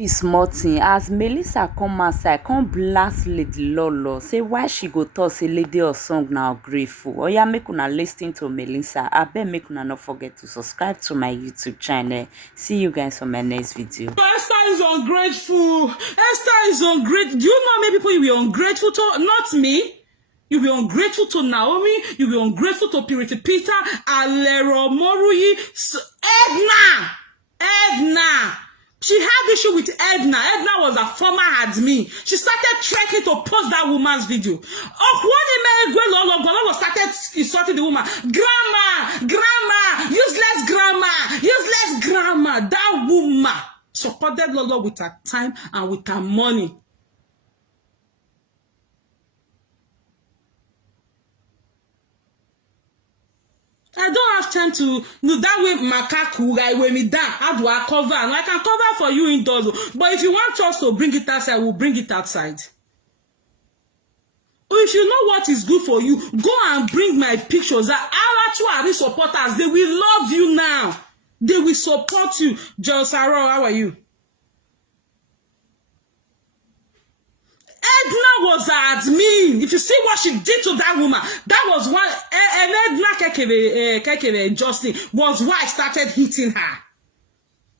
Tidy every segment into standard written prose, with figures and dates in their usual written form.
be small thing as Melissa come outside come blast Lady Lolo say why she go talk say Lady or song now grateful. Oya make una lis ten to Melissa. Abeg make una not forget to subscribe to my YouTube channel. See you guys on my next video. Esther is ungrateful. Esther is ungrateful. Do you know how many people you be ungrateful to? Not me. You be ungrateful to Naomi. You be ungrateful to Purity Peter, Alero Moruyi, Edna. She had issue with Edna. Edna was a former admin. She started trekking to post that woman's video. Lolo started insulting the woman. Grandma, useless grandma. That woman supported Lolo with her time and with her money. I don't have time to that way makaku guy when me down. How do I cover? And I can cover for you indoors. But if you want us to bring it outside, we'll bring it outside. Or if you know what is good for you, go and bring my pictures. That our actual supporters, they will love you now. They will support you. Josaro, how are you? Edna was an admin. If you see what she did to that woman, that was one. And Edna Kekebe Justin was why I started hitting her.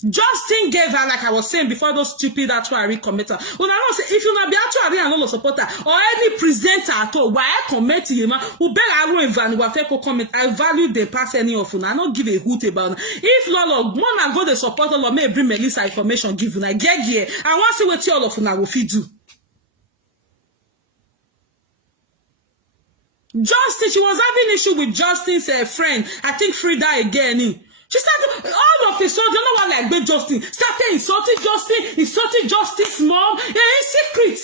Justin gave her, like I was saying before, those stupid actuary commenter. Well, I don't say if you not be actuary and all supporter or any presenter at all, why I comment to you, man? Who beg I won't even comment. I value the pass any of you. I don't give a hoot about it. If Lolo, one go the support Lolo may bring Melissa information, give you. I get here. I want to see what all of you will feed you. Justin, she was having issue with Justin's friend. I think Frida again. She started all of a sudden, you know what like with Justin? Started insulting Justin's mom. Secret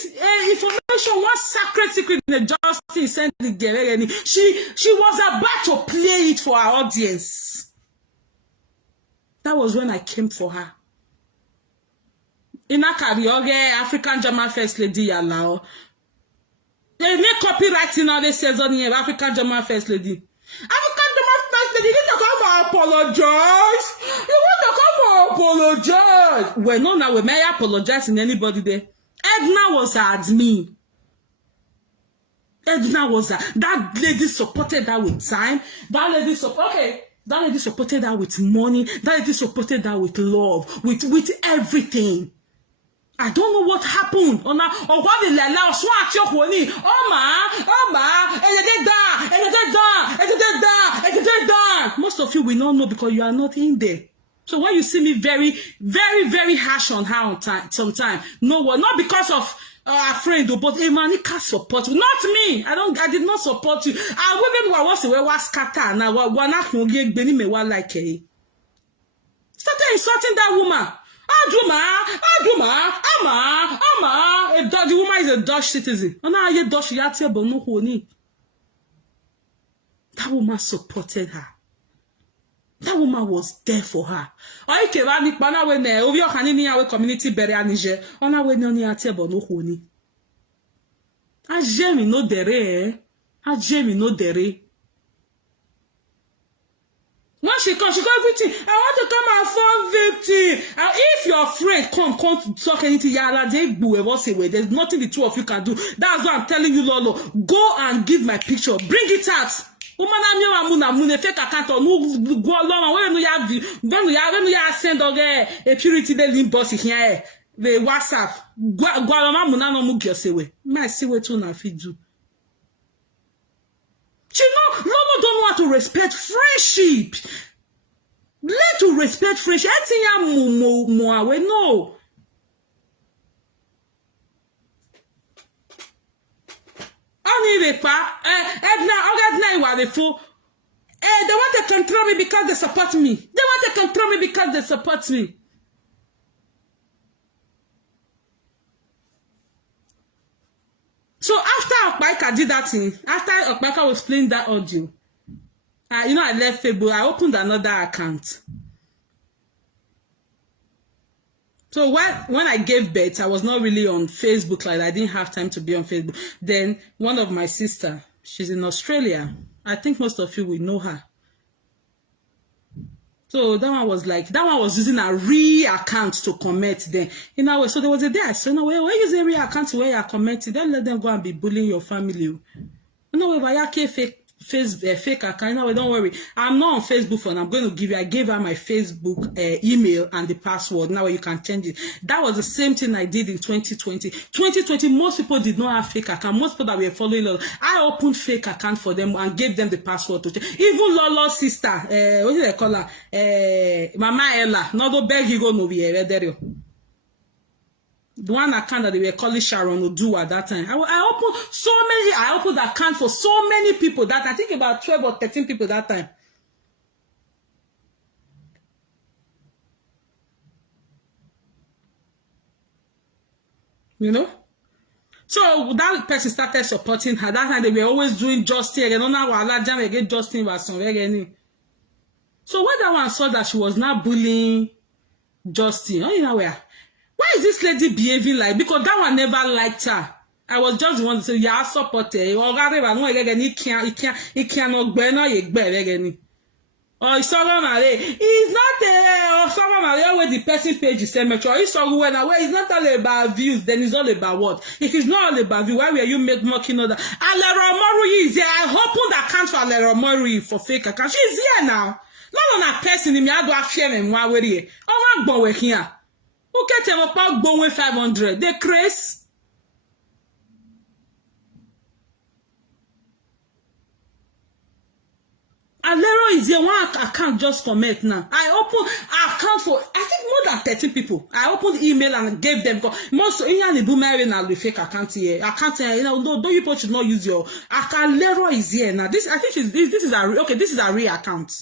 information, one sacred secret that Justin sent it there. And she was about to play it for our audience. That was when I came for her. In a career, African German First Lady allow. They make copywriting now, they says on here, African German First Lady. African German First Lady, you need to come and apologize. You want to come and apologize. Well, no, now we may apologize in anybody there. Edna was admin. Edna was that lady supported her with time. That lady supported her with money. That lady supported her with love, with everything. I don't know what happened. Most of you will not know because you are not in there. So when you see me very, very, very harsh on her sometimes, no one, not because of a friend, but Emanika support. Not me. I did not support you. I women was scatter now. Started insulting that woman. Aduma, Ama. The woman is a Dutch citizen. That woman supported her. That woman was there for her. Community Niger. When she comes, everything. I want to come and form victim. And if your friend come to talk anything, there's nothing the two of you can do. That's what I'm telling you, Lolo. Go and give my picture. Bring it out. Fake account go along when you send a purity link boss here. The WhatsApp. Go along no mugiose. My see what you na fit do. You know, Lolo don't want to respect friendship. Learn to respect friendship. No. Edna, they want to control me because they support me. So after Okpaika did that thing, after Okpaika was playing that audio, I left Facebook. I opened another account. So when I gave birth, I was not really on Facebook like that. I didn't have time to be on Facebook. Then one of my sister, she's in Australia. I think most of you will know her. So that one was like, that one was using a real account to comment then. In a way, so there was a day I said, no, where use a real account where you are commenting, don't let them go and be bullying your family. No, if I have fake account, no, don't worry. I'm not on Facebook for now. I'm going to give you, I gave her my Facebook email and the password. Now you can change it. That was the same thing I did in 2020. 2020, most people did not have fake account. Most people that were following Lolo, I opened fake account for them and gave them the password to change. Even Lolo's sister, what do they call her? Mama Ella, no go beg you go no be there. The one account that they were calling Sharon Odu at that time. I opened so many, I opened account for so many people that I think about 12 or 13 people that time. You know? So that person started supporting her. That time they were always doing Justin. I don't know what jam against Justin was somewhere. So when that one saw that she was not bullying Justin, oh, you know where? Why is this lady behaving like? Because that one never liked her. I was just the one to say, yeah, support her. Or it's not someone where the person page is cemetery. It's not all about views, then it's all about what? If it's not all about views, why were you mocking other? Alero Mori is here. I opened the account for Alero Mori for fake account. She's here now. Not on a person in me, I do a fear and why we're here. Oh, I'm going here. Who get them about going 500? They crazy. Alero is the one account just comment now. I opened account for I think more than 13 people. I opened email and gave them most the boomerang and the fake account here. Account here, you know, don't you should not use your Alero is here now. This I think this is a okay. This is a real account.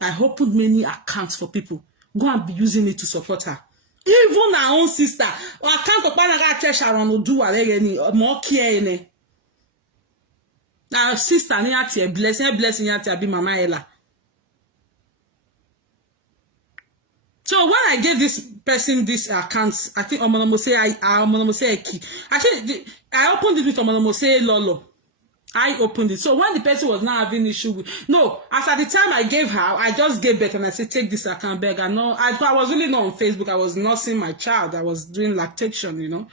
I opened many accounts for people. Go and be using it to support her. Even her own sister. Or account for Panaga Sharon will do more care. Our sister ni blessing ya be Mama Ella. So when I gave this person this account, I think Omonomose key. Actually, I opened it with Omonomose Lolo. I opened it. So when the person was not having issue with as at the time I gave her, I just gave back and I said, take this account back. I know I was really not on Facebook. I was nursing my child. I was doing lactation, you know.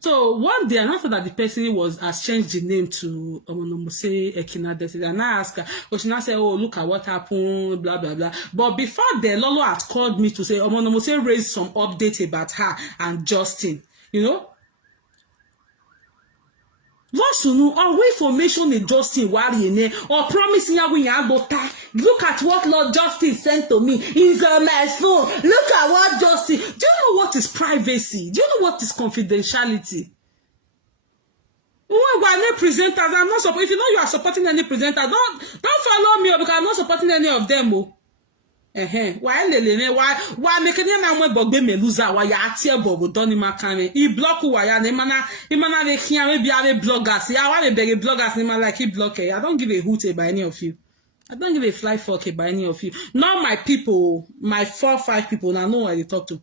So one day, after that the person has changed the name to Omonomose Ekina, and I asked her, but she now said, oh, look at what happened, blah, blah, blah. But before then, Lolo had called me to say Omonomose raised some update about her and Justin, you know. What's to know? Or information in Justin or promising her when you look at what Lord Justin sent to me. He's on my phone. Look at what Justin. Do you know what is privacy? Do you know what is confidentiality? When we are any presenters, I'm not supporting. If you know you are supporting any presenter, don't follow me because I'm not supporting any of them. Why make any na bogbe meluza wa ya atie bobo doni makane I block wa ya na imana we kian we bia we bloggers ya wa we beg bloggers ni man like he block I don't give a hoot about any of you. I don't give a fly fuck about any of you. Not my people, my 4-5 people now know what they talk to.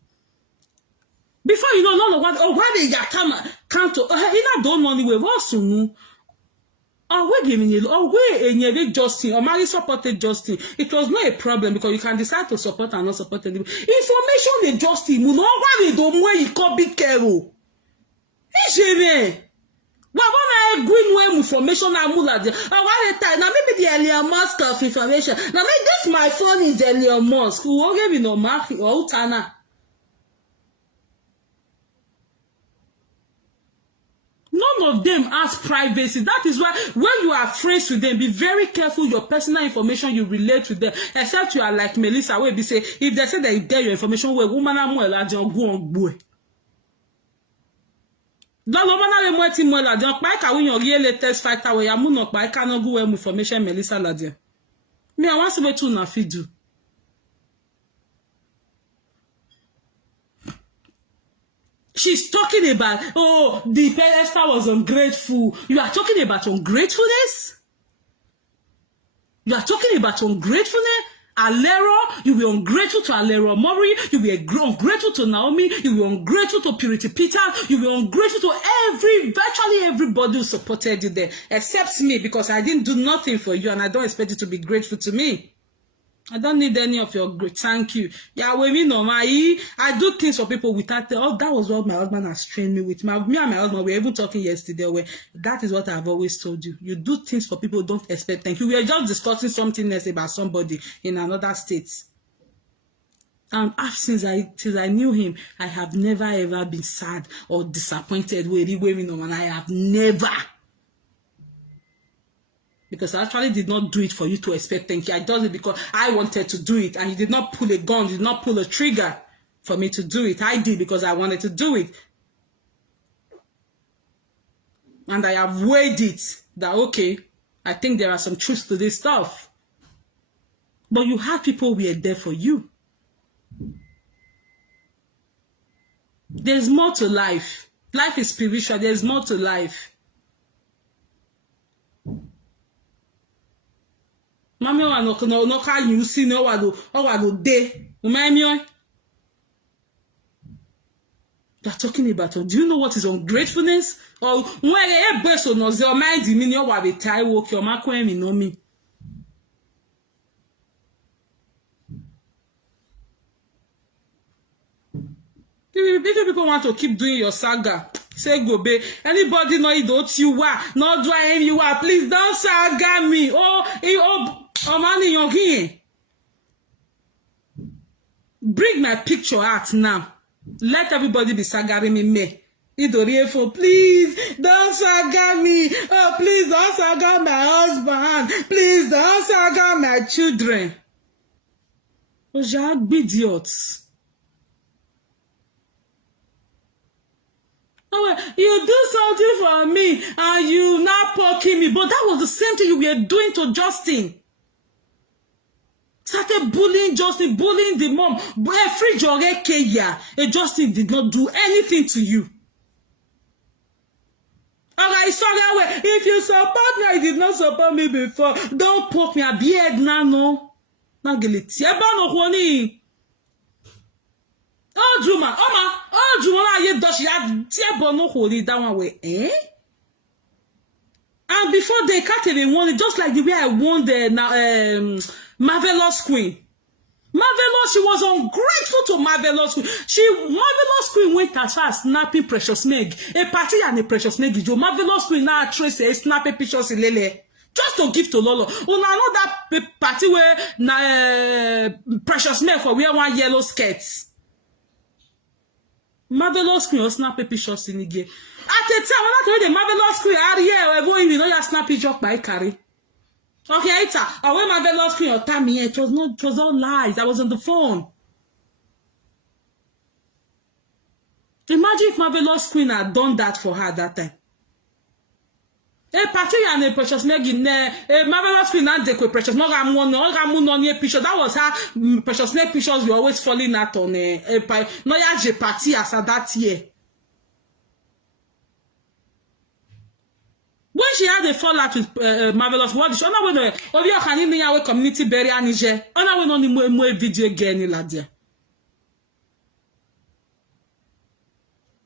Before you know none of what why they come to you don't know anyway what soon. Oh, we're giving you. Oh, we're Justin. Or Mary supported Justin. It was not a problem because you can decide to support and not support anybody. Information the Justin. You know why they don't want you can be careful. Hey, well, when I bring information, I'm mula. Now maybe the Elon Musk of information. Now maybe this my phone is Elon Musk. Who won't give me no mark or Tana. None of them has privacy. That is why when you are friends with them, be very careful your personal information you relate with them. Except you are like Melissa, where they say if they say that you get your information, where woman are more large or go on boy. Don't know when I more large. Don't buy when your real latest fighter where you not buy cannot go with information Melissa Ladia. Me, I want to be too na feed you. She's talking about, oh, the Esther was ungrateful. You are talking about ungratefulness? You are talking about ungratefulness? Alero, you were ungrateful to Alero Mori. You were ungrateful to Naomi. You were ungrateful to Purity Peter. You were ungrateful to virtually everybody who supported you there. Except me, because I didn't do nothing for you and I don't expect you to be grateful to me. I don't need any of your great thank you. Yeah, with me no I do things for people without that was what my husband has trained me with. Me and my husband, we were even talking yesterday where that is what I've always told you. You do things for people, don't expect thank you. We are just discussing something else about somebody in another state. And since I knew him, I have never ever been sad or disappointed with women, and I have never. Because I actually did not do it for you to expect thank you. I did it because I wanted to do it, and you did not pull a gun, you did not pull a trigger for me to do it. I did because I wanted to do it. And I have weighed it that, okay, I think there are some truths to this stuff. But you had people who were there for you. There's more to life. Life is spiritual. There's more to life. Mami wa no ka you see no wa do day. You're talking about, do you know what is ungratefulness? Or when a person knows your mind, you mean you wa be tie work your mark when you know me. If people want to keep doing your saga, say go be. Anybody know it don't you are, not drying you are. Please don't saga me. Oh man in your here. Bring my picture out now. Let everybody be sagaring me. Idoriefo, please don't saga me. Oh, please don't saga my husband. Please don't saga my children. Oh, you're idiots. Oh, you do something for me and you now poking me. But that was the same thing you were doing to Justin. Started bullying Justin, bullying the mom. Free Jorge Keya. Justin did not do anything to you. Alright, sorry, if you support me, I did not support me before. Don't poke me a beard now, no. Nageliti. Eba no honi. Oh, Juma, I yet does she had no holy that one way, eh? And before they can't even won it, just like the way I won the Marvelous Queen. Marvelous, she was ungrateful to Marvelous Queen. Marvelous Queen went as far as snapping Precious Meg. A party and a Precious Meg. Marvelous Queen now trace a snap a pictures in Lele. Just to give to Lolo. I know that party where Precious Meg for wear one yellow skirts. Marvelous Queen or snap a picture in the game. At the time, when I told you the Marvelous Queen, I go in, you know, you snap picture by carry. Okay, it's when Marvelous Queen or Tammy, it was all lies. I was on the phone. Imagine if Marvelous Queen had done that for her that time. A party and a Precious Meg in there, Marvelous Queen and the Precious Meg on picture. That was how Precious Meg pictures were always falling out on a no ya party as that year. When she had a fallout with Marvelous, what is she? Ona when obi okani ni yawe community burial Niger. Ona when oni mo video again ni ladia.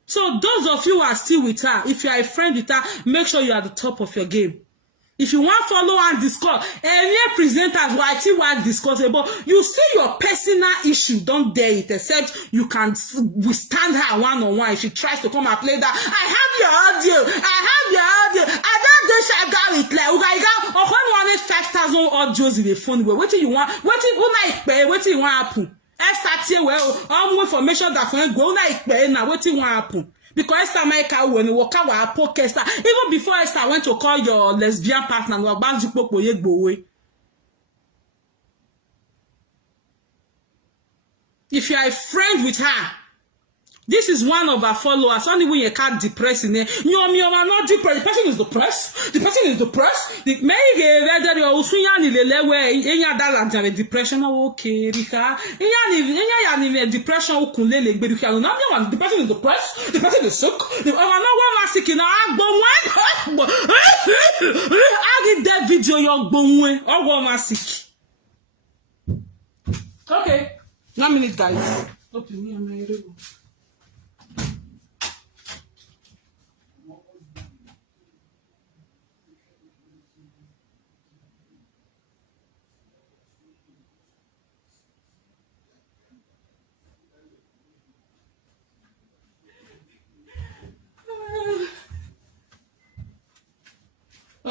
So those of you who are still with her, if you are a friend with her, make sure you are at the top of your game. If you want to follow and discuss, any presenters will discuss about you see your personal issue, don't dare it, except you can withstand her one-on-one if she tries to come and play that. I have your audio. I don't do shagga with like I got 105,000 audios in the phone. What do you want? What do you want happen? I start here well, all more information that when go like now, what do you want happen? Because Esther Michael when you walk out podcast, even before Esther went to call your lesbian partner, if you are a friend with her, this is one of our followers. Only when you can't depress in there. You are not depressed. The person is depressed. The person is depressed. The may rather you also in the level any other than depression. Okay, Rika. Any depression who can lay but you can not the person is depressed. The person is sick. The one sick in our I did that video your bone or one sick. Okay. 1 minute, guys. Okay, me and my room.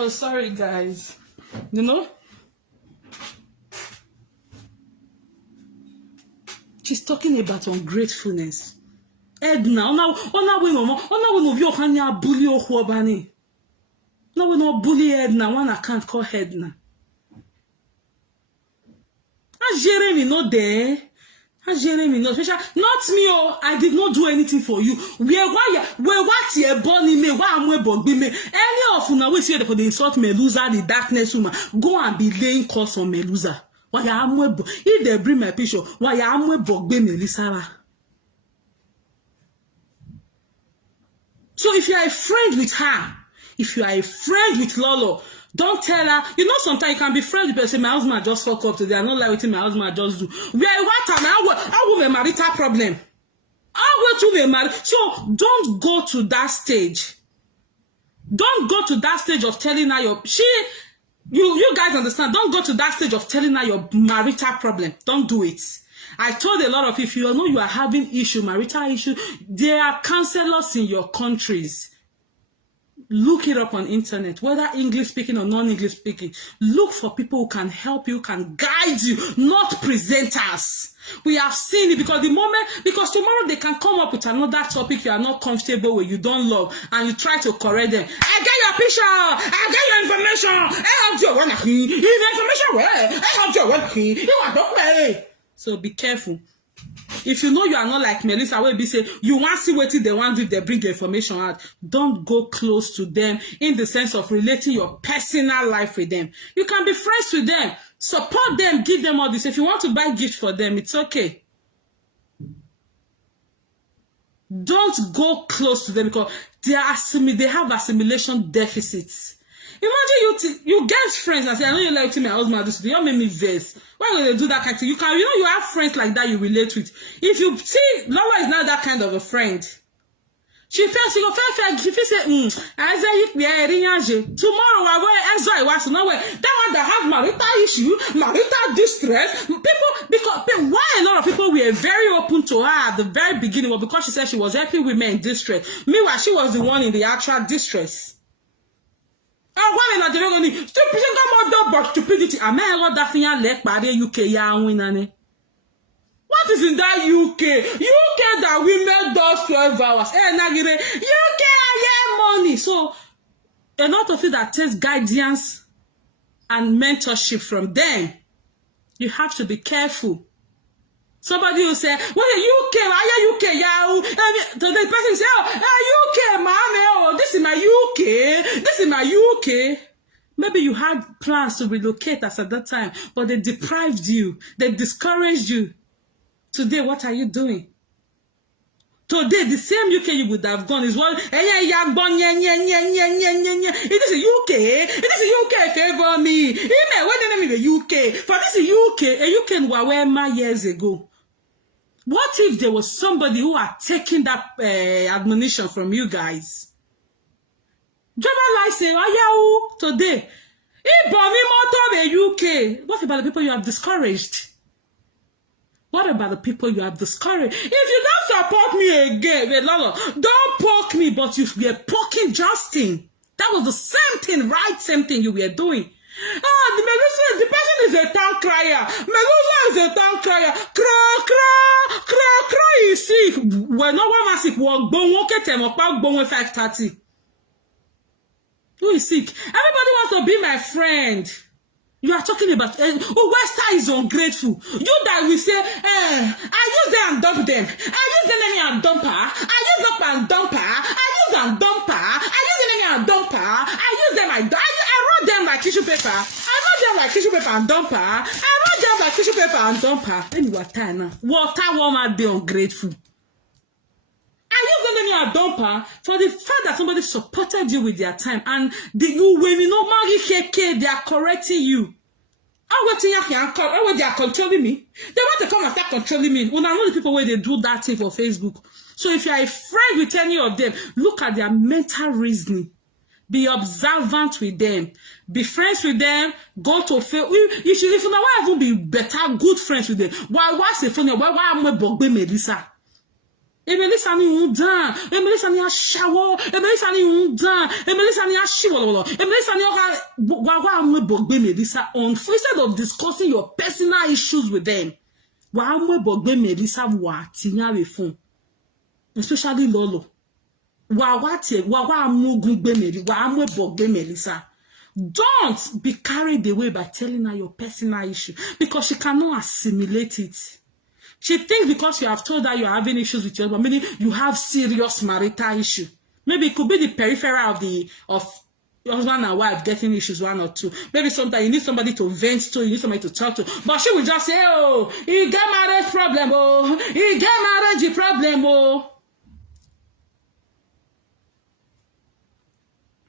Oh, sorry, guys. You know? She's talking about ungratefulness. Edna, ona we no view hanya bully o huobani. No we no bully Edna, one I can't call Edna. Jeremy not there. Jeremy not special. Not me, oh, I did not do anything for you. We what you born me, why am we bogby me? Any of una we see for the insult Melusa, the darkness woman, go and be laying calls on Melusa. Why am we if they bring my picture, why am we bogby Melissa? So if you are a friend with her, if you are a friend with Lolo, don't tell her. You know, sometimes you can be friends with person. My husband just fuck up today. I don't like what my husband just do. We are what time? I will a marital problem. I will to be married. So don't go to that stage. Don't go to that stage of telling her you guys understand. Don't go to that stage of telling her your marital problem. Don't do it. I told a lot of if you know you are having marital issue, there are counselors in your countries. Look it up on internet, whether English speaking or non-English speaking. Look for people who can help you, can guide you, not presenters. We have seen it because tomorrow they can come up with another topic you are not comfortable with, you don't love, and you try to correct them. I get your picture, I get your information, I have your one information where I have your one you are not way. So be careful. If you know you are not like Melissa, will be say you want to see what they want to do, they bring the information out. Don't go close to them in the sense of relating your personal life with them. You can be friends with them, support them, give them all this. If you want to buy gifts for them, it's okay. Don't go close to them because they have assimilation deficits. Imagine you get friends and say, I know you like to my husband do something. You make me vex. Why would they do that kind of thing? You have friends like that you relate with. If you see, Lolo is not that kind of a friend. She feels say, I say, tomorrow I was nowhere. That one that have marital issue, marital distress. Because why a lot of people were very open to her at the very beginning was because she said she was helping women in distress. Meanwhile, she was the one in the actual distress. Why not the stupidity? What is in that UK? UK that women does 12 hours. UK money. So a lot of it that takes guidance and mentorship from them. You have to be careful. Somebody will say, well, UK, why UK? The person say, UK, man, this is my UK. This is my UK. Maybe you had plans to relocate us at that time, but they deprived you. They discouraged you. Today, what are you doing? Today, the same UK you would have gone is one. It is a UK. It is a UK favor me. What the name is the UK? For this is UK. A UK in Wawema years ago. What if there was somebody who had taken that admonition from you guys? Driver license, today. What about the people you have discouraged? What about the people you have discouraged? If you don't support me again, Lolo, don't poke me, but you were poking Justin. That was the same thing, same thing you were doing. The person is a town crier. Melusa is a town crier. Cry is sick. When no one is sick, walk bon 5:30. Who is sick? Everybody wants to be my friend. You are talking about Wester is ungrateful. You that will say, I use them and dump them. I use them and dump her. I use up and dump her. I use and dump her. I use them and dump her. I use them I wrote them like tissue paper. I wrote them like tissue paper and dump her. I wrote them like tissue paper and dump her. Let me water now. Water woman be ungrateful. I use them and dump her for the fact that somebody supported you with their time and when you know they are correcting you. They are controlling me. They want to come and start controlling me. When I know the people where they do that thing for Facebook. So if you are a friend with any of them, look at their mental reasoning. Be observant with them. Be friends with them. Go to Facebook. If you know why I won't be better, good friends with them. What's the phone? Why am I Bogbe Melissa? Melissa ni undan, Melissa ni a shower, Melissa ni undan, Melissa ni a shiwolo, Melissa ni wa amwe bogbe Melissa on. Instead of discussing your personal issues with them, wa amwe bogbe Melissa wa tinya we fun. Especially Lolo. Wa amwe bogbe Melissa. Don't be carried away by telling her your personal issue because she cannot assimilate it. She thinks because you have told her you're having issues with your husband, meaning you have serious marital issue. Maybe it could be the peripheral of your husband and wife getting issues, one or two. Maybe sometimes you need somebody to vent to, you need somebody to talk to. But she will just say, oh, you get marriage problem, oh, you get marriage problem, oh.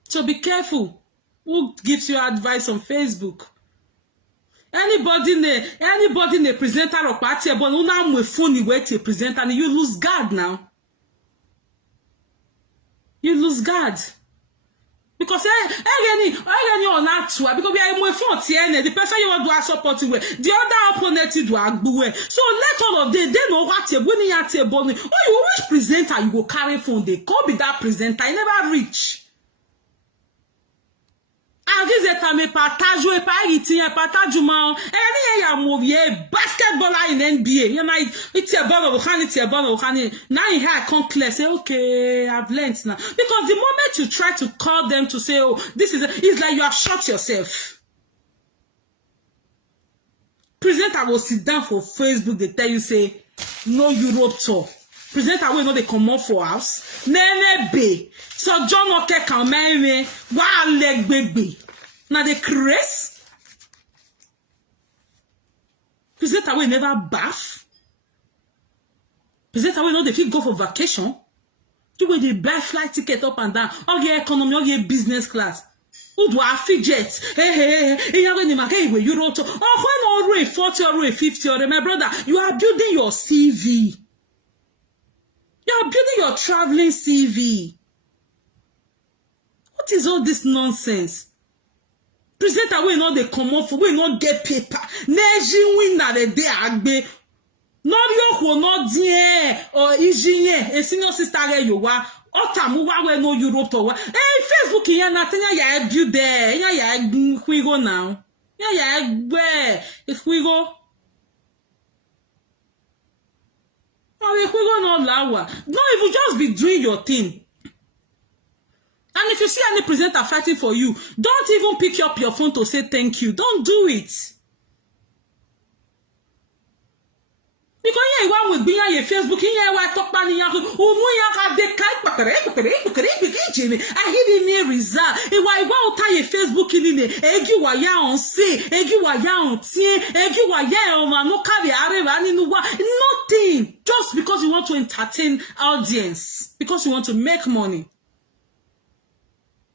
So be careful. Who gives you advice on Facebook? Anybody in a presenter or party, but now I'm phone way to present and you lose guard now. You lose guard. Because on that too, because we are more phone the person you want to support with, the other opponent do agbuwe. So let all of them, they know what you're winning at your body. Oh, you which presenter you go carry phone, they can't be that presenter, I never reach. Basketballer in NBA. You know, it's a ball of honey, it's a ball of honey. Now you hear I come clear, say, okay, I've learned now. Because the moment you try to call them to say, oh, this is it's like you have shot yourself. Presenter will sit down for Facebook, they tell you, say, no Europe tour. Presenter will know they come up for us. Nene be. So John Oke can marry me. Why leg baby? Now the craze. Presenter will never bath. Presenter will know they fit go for vacation. You will they buy flight ticket up and down. All your economy, all your business class. Who do I fidget? Hey, you're going to make it Euro to. Oh, when already 40 or 50 or my brother, you are building your CV. You are building your traveling CV. What is all this nonsense? Presenter we know they come off, we not get paper. Neji win na the day agbe. Not yo will not die or Ijinye, a senior sister you wa. Otamu wa we no Europe to wa. Hey, Facebook ya nothing ya build there. Ya we go now. Ya where if we go. Oh, if we go no lawa. No, if you just be doing your thing. And if you see any presenter fighting for you, don't even pick up your phone to say thank you. Don't do it. Because yeah, one with being on your Facebook, yeah, why talk about the I hear the result. And why tie your Facebook in the egi waya on say, egi waya on tie, egi waya on no carry nothing. Just because you want to entertain audience, because you want to make money.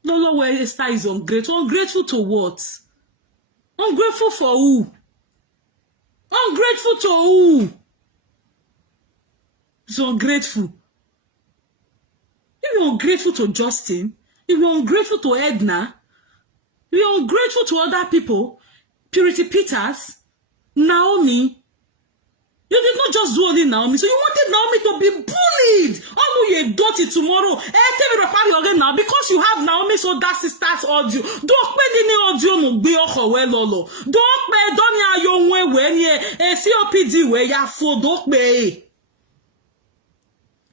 Lolo where Esther is ungrateful. Ungrateful to what? Ungrateful for who? Ungrateful to who? So ungrateful. If you're ungrateful to Justin, if you're ungrateful to Edna, if you're ungrateful to other people, Purity Peters, Naomi, you did not just do only Naomi, so you wanted Naomi to be bullied. Oh, you dirty tomorrow. Now because you have Naomi's older sister's audio. Don't pay any audio no be Lolo. Don't pay don't your way when ye COPD where ya for don't pay.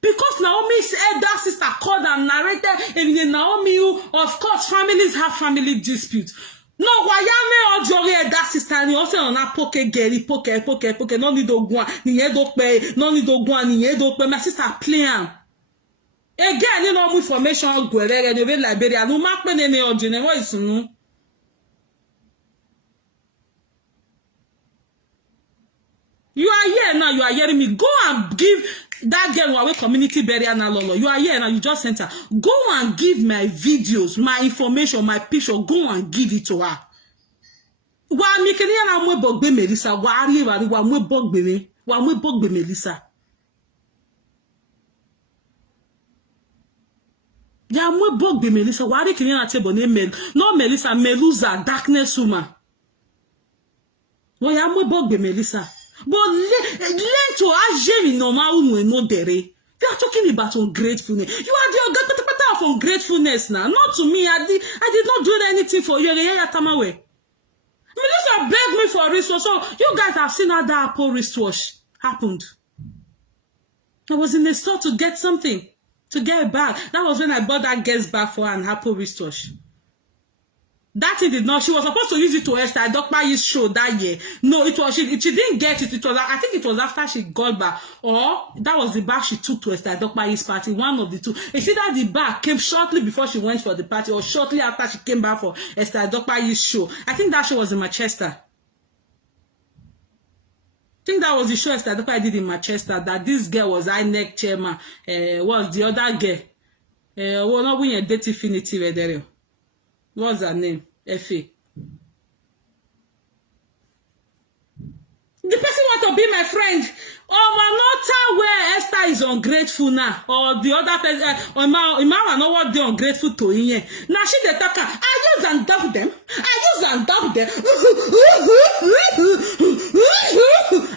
Because Naomi's elder sister called and narrated in Naomi, of course, families have family disputes. No, why ya me audio that sister ni also on a poke girl, poke, no need to go, ni do pay, no need to go, ni do pay. My sister playing. Again, you know, information go there, the Liberia, no mark me any audio, what is no? You are here now, you are hearing me. Go and give that girl who away community burial now, Lolo. You are here now, you just sent her. Go and give my videos, my information, my picture. Go and give it to her. Wa mi kini na mwe bogbe Melissa. Wa ari wa mwe bogbe me. Wa mwe bogbe Melissa. Ya mwe bogbe Melissa. Wa ari kini na tebo ne Mel. No Melissa, Meluza, darkness woman. Wa ya mwe bogbe Melissa. But learn to agir in normal no dere. They are talking about ungratefulness. You are the of ungratefulness now. Not to me. I did not do anything for you. Melissa begged me for a wristwatch. So you guys have seen how that Apple wristwatch happened. I was in the store to get something, to get a bag. That was when I bought that guest bag for an Apple wristwatch. That thing did not. She was supposed to use it to Esther Dokpayi's show that year. No, it was she didn't get it. It was, I think it was after she got back, or that was the bag she took to Esther Dokpayi's party. One of the two. It's either the bag came shortly before she went for the party, or shortly after she came back for Esther Dokpayi's show. I think that show was in Manchester. I think that was the show Esther Dokpayi did in Manchester. That this girl was INEC chairman. Was the other girl? Well, not when you date definitive there. What's her name? Effie. The person want to be my friend. Oh, where Esther is ungrateful now, or the other person, or Ima know what they're ungrateful to in. Now she the talker. I use and dump them. I use and dump them.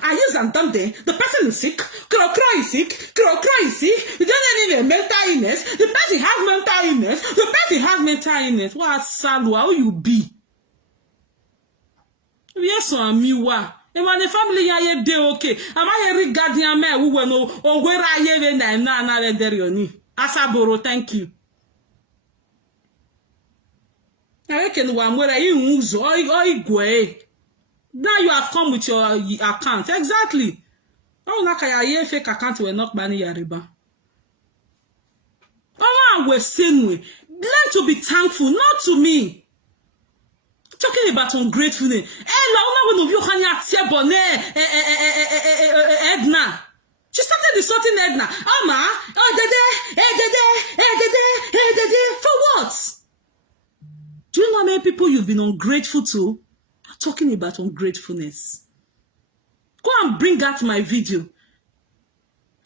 I use and dump them. The person is sick. Crow is sick. Crow is sick. You don't need a mental illness. The person has mental illness. The person has mental illness. What Salwa? How you be? Yes, so I'm you are. And when the family are de okay, am I regarding a man who will know or where I live and na derioni? Asaboro, thank you. I reckon one where you use or way. Now you have come with your account. Exactly. Oh, like I fake account will not money yariba. Oh, we're saying we learn to be thankful, not to me. Talking about ungratefulness. One of you Edna. She started insulting Edna. Ama, for what? Do you know how many people you've been ungrateful to? Talking about ungratefulness. Go and bring out my video.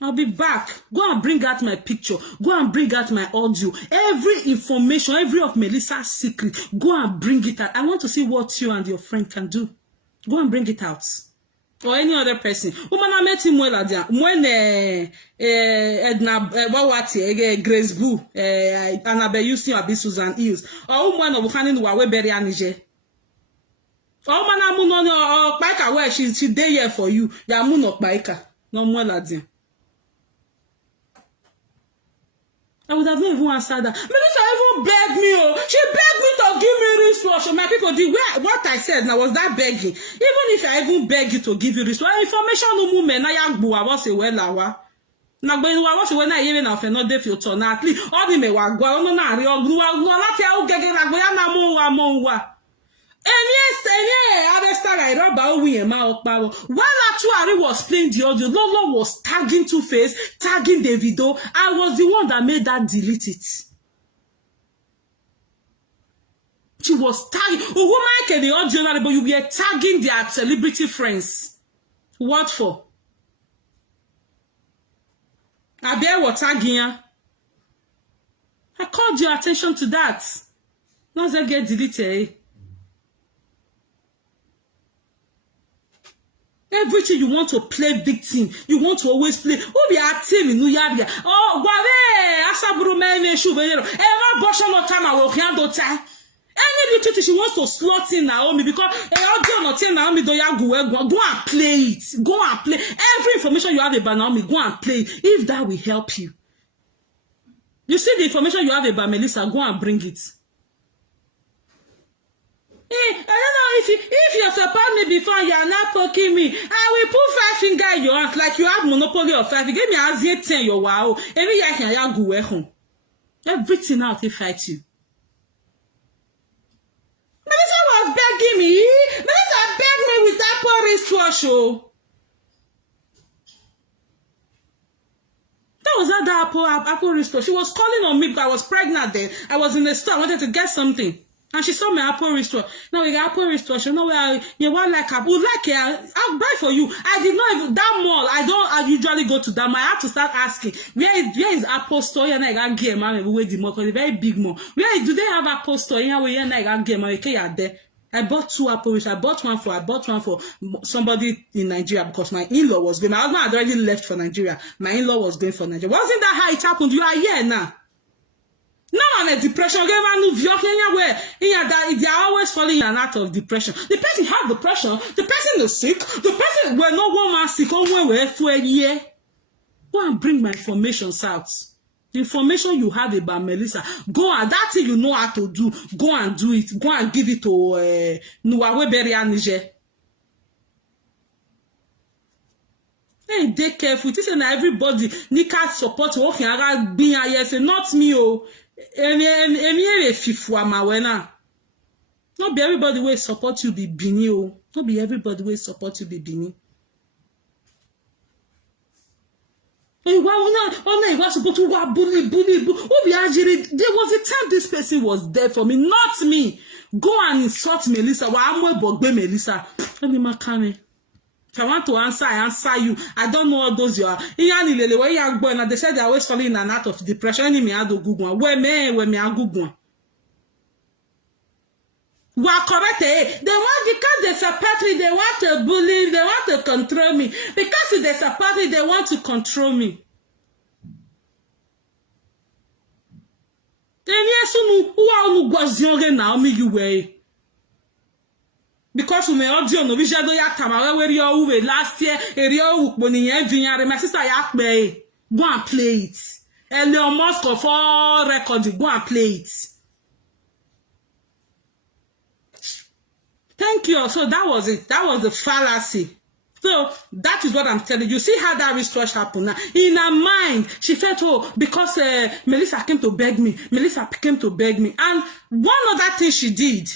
I'll be back. Go and bring out my picture. Go and bring out my audio. Every information, every of Melissa's secret. Go and bring it out. I want to see what you and your friend can do. Go and bring it out. Or any other person. Woman, I met him when Edna Bawati, Grace Boo, Annabelle Houston, Abi Susan Hills. Or woman of Buchanan who are very anije. Or man, I'm on Baika where she's there here for you. Yamun of Baika. No more lads. I would have not even answered that. Melissa even begged me. Oh, she begged me to give me wristwatch. My people, what I said now was that begging. Even if I even beg you to give you wristwatch, information no movement. I was a well hour. Now, when I was when I even have another filter, now at least all the me were going on. I don't get while Atuari was playing the audio, Lolo was tagging Two-Face, tagging Davido. I was the one that made that delete it. She was tagging. Oh, woman can the audio, but you were tagging their celebrity friends. What for? I bear what tagging. I called your attention to that. Now they get deleted. Everything you want to play victim, you want to always play. Oh, we are team in New York. Oh, Guave, Asaburu Mene Shuvero. Emma Bosha no time I will handle time. Any little thing she wants to slot in Naomi because audio not in Naomi do ya go and play it. Go and play. Every information you have about Naomi, go and play it. If that will help you. You see the information you have about Melissa, go and bring it. I don't know if you support me before you are not poking me. I will put 5 fingers in your hand like you have monopoly of 5. You give me a 10 your wow. Every year can you go home. Everything out they fight you. Melissa was begging me. Melissa begged me with that poor wristwatch show. That was not that Apple wristwatch. She was calling on me because I was pregnant then. I was in the store. I wanted to get something. And she saw my Apple wristwatch. Now we got Apple wristwatch. You know where you want like I would like it. I'll buy for you. I did not even that mall. I usually go to that mall. I have to start asking where is Apple store? And I got game man where the mall because it's a very big mall. Where do they have Apple store? Here we I got game man. Okay, are there. I bought 2 Apple. I bought one for somebody in Nigeria because my in-law was going. My husband had already left for Nigeria. My in-law was going for Nigeria. Wasn't that how it happened? You are here now. Now I'm a depression. They are always falling in and out of depression. The person has depression. The person is sick. The person when no one man sick. For a year. Go and bring my information out. The information you have about Melissa, go and that thing you know how to do, go and do it. Go and give it to Nuwaweberia Niger. Hey, take careful. This is everybody need support working around being here. Say not me, oh. Not be everybody will support you be bini, oh. Not be everybody will support you be bini. There was a time this person was there for me, not me. Go and insult Melissa. Melissa. If I want to answer, I answer you. I don't know what those you are. They said they're always falling in and out of depression. Where me are Google? We are correct. They want, because there's a party, they want to bully, they want to control me. Because if there's a party, they want to control me. Because we may audio no vision do ya tama where you last year area my sister yak me go and play it. And the Musk of all records, go and play it. Thank you. So that was it. That was the fallacy. So that is what I'm telling you. See how that research happened now. In her mind, she felt, oh, because Melissa came to beg me. Melissa came to beg me. And one other thing she did.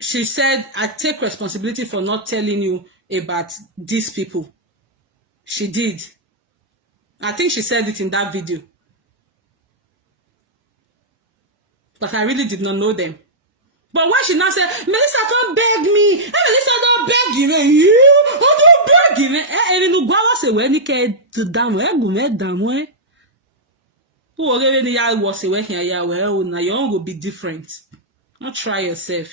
She said, I take responsibility for not telling you about these people. She did. I think she said it in that video. But I really did not know them. But when she now said, Melissa can't beg me. Hey, Melissa don't beg you. You don't beg you. And you go out say when you get to down where go make down where. Who already was away here, well, now your own will be different. Not try yourself.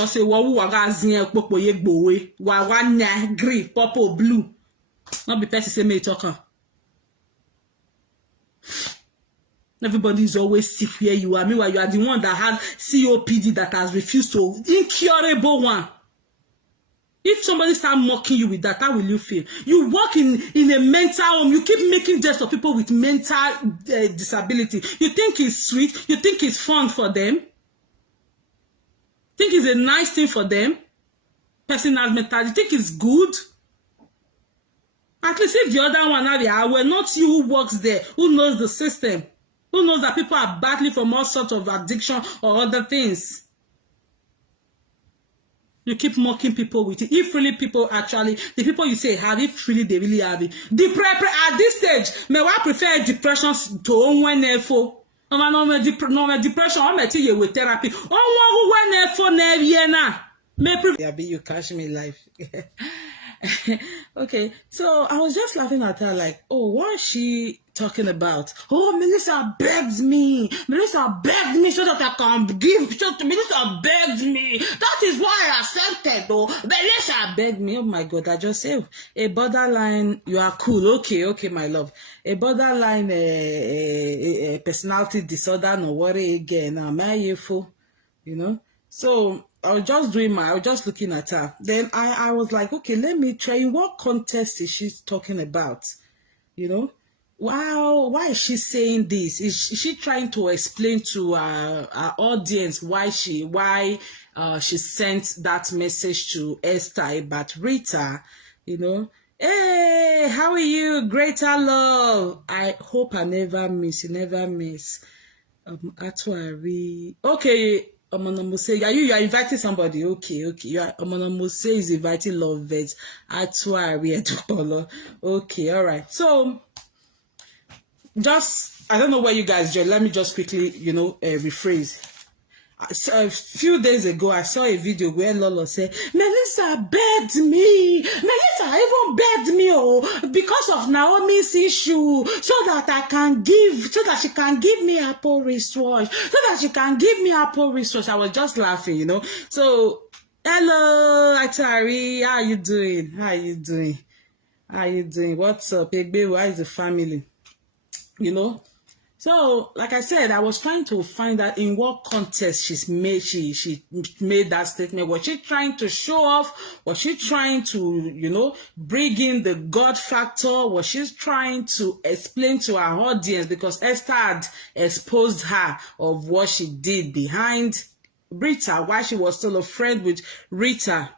Or say, what we are going to ye boy, one green, purple, blue. Not be person say me talker. Everybody is always sick where you are. Meanwhile, you are the one that has COPD that has refused to incurable one. If somebody start mocking you with that, how will you feel? You work in a mental home. You keep making jest of people with mental disability. You think it's sweet? You think it's fun for them? Think it's a nice thing for them? Personal mentality. You think it's good? At least if the other one are not you who works there, who knows the system. Who knows that people are battling from all sorts of addiction or other things? You keep mocking people with it. If really people actually, the people you say have, if really they really have it. At this stage, may I prefer depression to one info. No depression, I'm tell you with therapy. Oh, one info never may prefer. You catch me life. Okay, so I was just laughing at her like, oh, what is she talking about? Oh, Melissa begged me. Melissa begged me so that I can give. Melissa begged me. That is why I accepted, though. Melissa begged me. Oh my God, I just say, a borderline, you are cool. Okay, my love. A borderline personality disorder, no worry again. Am I you know? So I was just looking at her. Then I was like, okay, let me try. In what context is she talking about? You know, wow, why is she saying this? Is she trying to explain to our audience why she sent that message to Esther about Rita? You know, hey, how are you, greater love? I hope I never miss. You never miss. Okay. You are inviting somebody. Okay. You are Omonomose is inviting love vets. Okay, all right. So just I don't know where you guys join. Let me just quickly, rephrase. a few days ago, I saw a video where Lolo said, Melissa begged me. Melissa even begged me, because of Naomi's issue, so that she can give me Apple wristwatch, I was just laughing, you know. So, hello, Atari, how you doing? What's up, Egbe? Why is the family? You know. So, like I said, I was trying to find out in what context she made that statement. Was she trying to show off? Was she trying to, you know, bring in the God factor? Was she trying to explain to our audience, because Esther had exposed her of what she did behind Rita, why she was still a friend with Rita,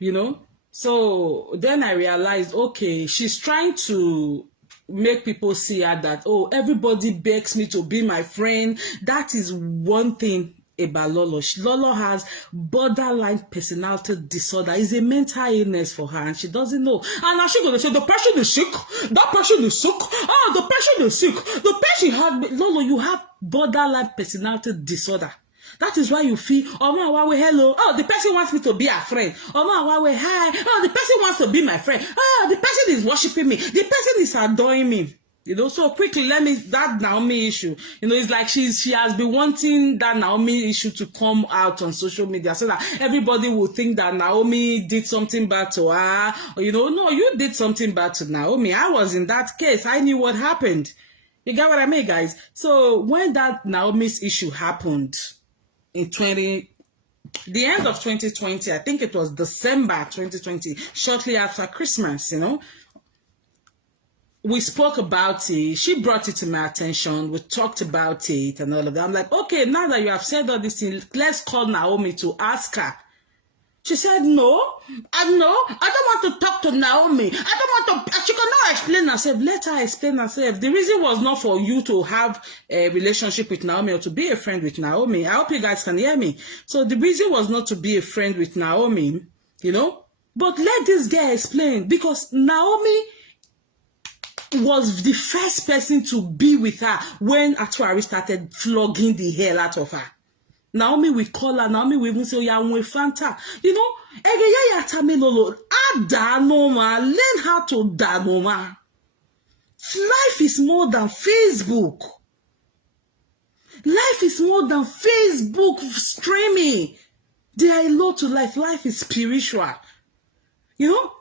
you know? So then I realized, okay, she's trying to make people see her that, oh, everybody begs me to be my friend. That is one thing about Lolo. Lolo has borderline personality disorder. It's a mental illness for her, and she doesn't know. And now she's gonna say the person is sick. That person is sick. Oh, the person is sick. The person had Lolo. You have borderline personality disorder. That is why you feel, oh, hello. Oh, the person wants me to be a friend. Oh, hi. Oh, the person wants to be my friend. Oh, the person is worshiping me. The person is adoring me. You know, so quickly, that Naomi issue, you know, it's like she has been wanting that Naomi issue to come out on social media so that everybody will think that Naomi did something bad to her. Or, you know, no, you did something bad to Naomi. I was in that case. I knew what happened. You get what I mean, guys? So when that Naomi's issue happened, in the end of 2020, I think it was December 2020, shortly after Christmas, you know, we spoke about it. She brought it to my attention. We talked about it and all of that. I'm like, okay, now that you have said all these things, let's call Naomi to ask her. She said, no, I don't want to talk to Naomi. I don't want to, she cannot explain herself. Let her explain herself. The reason was not for you to have a relationship with Naomi or to be a friend with Naomi. I hope you guys can hear me. So the reason was not to be a friend with Naomi, you know, but let this girl explain, because Naomi was the first person to be with her when Atuari started flogging the hell out of her. Naomi will call her. Naomi will even say, "Yeah, we Fanta." You know, learn how to danoma. Life is more than Facebook. Life is more than Facebook streaming. There are a lot to life. Life is spiritual. You know,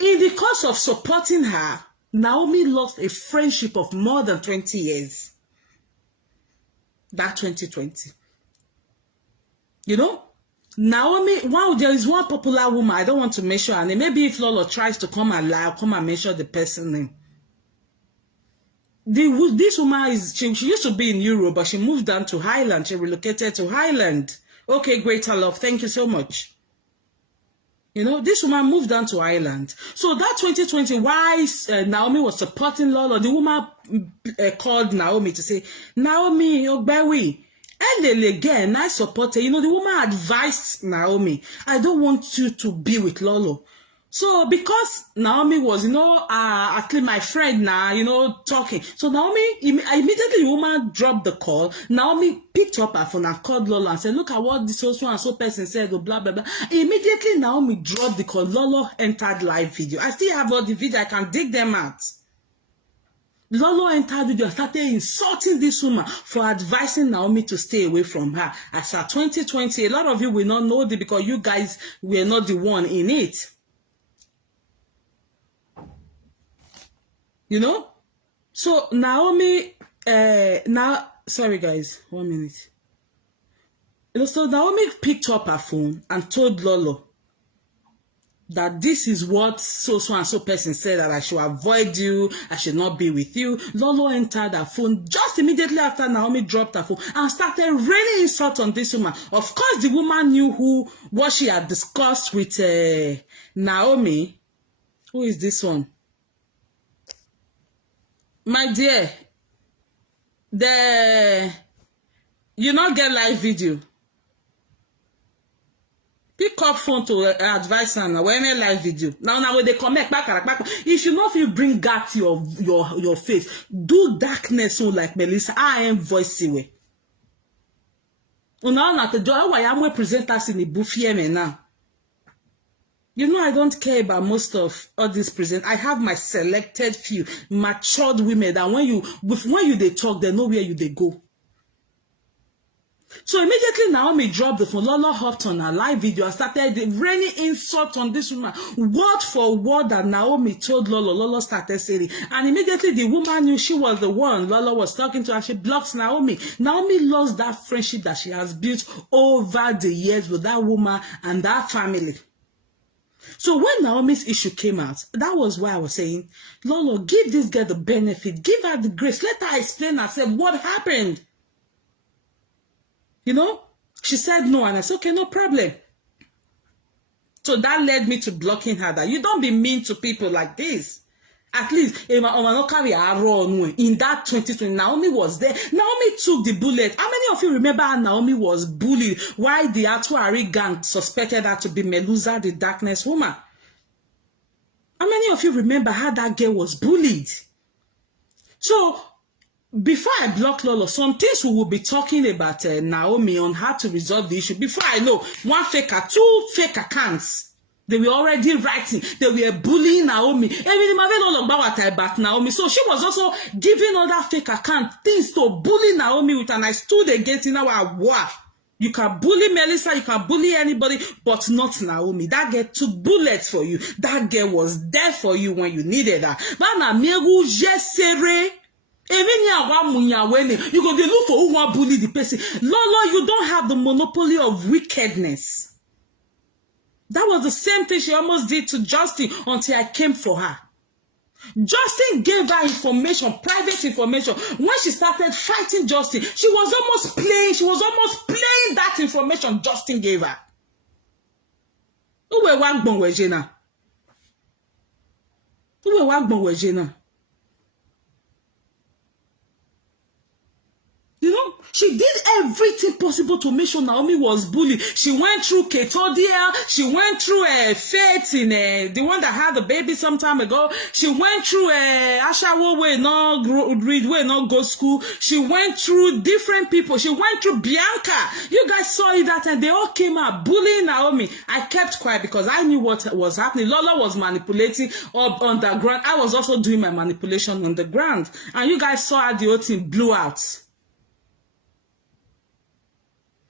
in the course of supporting her, Naomi lost a friendship of more than 20 years. That 2020. You know, Naomi, wow, there is one popular woman, I don't want to mention her name. Maybe if Lolo tries to come and lie, I'll come and mention the person name. This woman she used to be in Europe, but she moved down to Highland. She relocated to Highland. Okay, greater love. Thank you so much. You know, this woman moved down to Ireland. So that 2020, why Naomi was supporting Lolo, the woman called Naomi to say, Naomi, Ogbewi, and again, I support her. You know, the woman advised Naomi, I don't want you to be with Lolo. So because Naomi was, you know, actually my friend now, you know, talking. So Naomi, immediately the woman dropped the call. Naomi picked up her phone and called Lolo and said, look at what this so and so person said, blah, blah, blah. Immediately Naomi dropped the call. Lolo entered live video. I still have all the video. I can dig them out. Lolo entered video and started insulting this woman for advising Naomi to stay away from her. As at 2020, a lot of you will not know this because you guys were not the one in it. You know? So Naomi, sorry guys, 1 minute. So Naomi picked up her phone and told Lolo that this is what so and so person said, that I should avoid you, I should not be with you. Lolo entered her phone just immediately after Naomi dropped her phone and started raining insult on this woman. Of course, the woman knew what she had discussed with Naomi. Who is this one? My dear, you not get live video. Pick up phone to advise her now. When live video. Now when they come back, if you know if you bring back your face, do darkness so like Melissa. I am voice away. Una na to do why am we present us in the buffet me now. You know, I don't care about most of all these present. I have my selected few matured women that when you they talk, they know where you they go. So immediately Naomi dropped the phone. Lolo hopped on her live video and started raining insult on this woman. Word for word that Naomi told Lolo. Lolo started saying it. And immediately the woman knew she was the one Lolo was talking to, and she blocks Naomi. Naomi lost that friendship that she has built over the years with that woman and that family. So when Naomi's issue came out, that was why I was saying, Lolo, give this girl the benefit. Give her the grace. Let her explain herself what happened. You know, she said no, and I said, okay, no problem. So that led me to blocking her. That you don't be mean to people like this. At least, in that 2020, Naomi was there. Naomi took the bullet. How many of you remember how Naomi was bullied? Why the Atuari gang suspected her to be Melusa, the darkness woman? How many of you remember how that girl was bullied? So, before I block Lolo, some things we will be talking about Naomi on how to resolve the issue. Before I know, one faker, two fake accounts. They were already writing. They were bullying Naomi. About Naomi. So she was also giving other fake accounts things to bully Naomi with, and I stood against in our war. You can bully Melissa, you can bully anybody, but not Naomi. That girl took bullets for you. That girl was there for you when you needed her. You go to look for who want bully the person. Lolo, you don't have the monopoly of wickedness. That was the same thing she almost did to Justin until I came for her. Justin gave her information, private information. When she started fighting Justin, she was almost playing that information Justin gave her. Who were one born with Jenna? Who were one born with Jenna? You know, she did everything possible to make sure Naomi was bullied. She went through Ketodia. She went through Faith in the one that had the baby some time ago. She went through Ashawo way not read way not go school. She went through different people. She went through Bianca. You guys saw it that and they all came out bullying Naomi. I kept quiet because I knew what was happening. Lola was manipulating up on the ground. I was also doing my manipulation on the ground. And you guys saw how the whole thing blew out.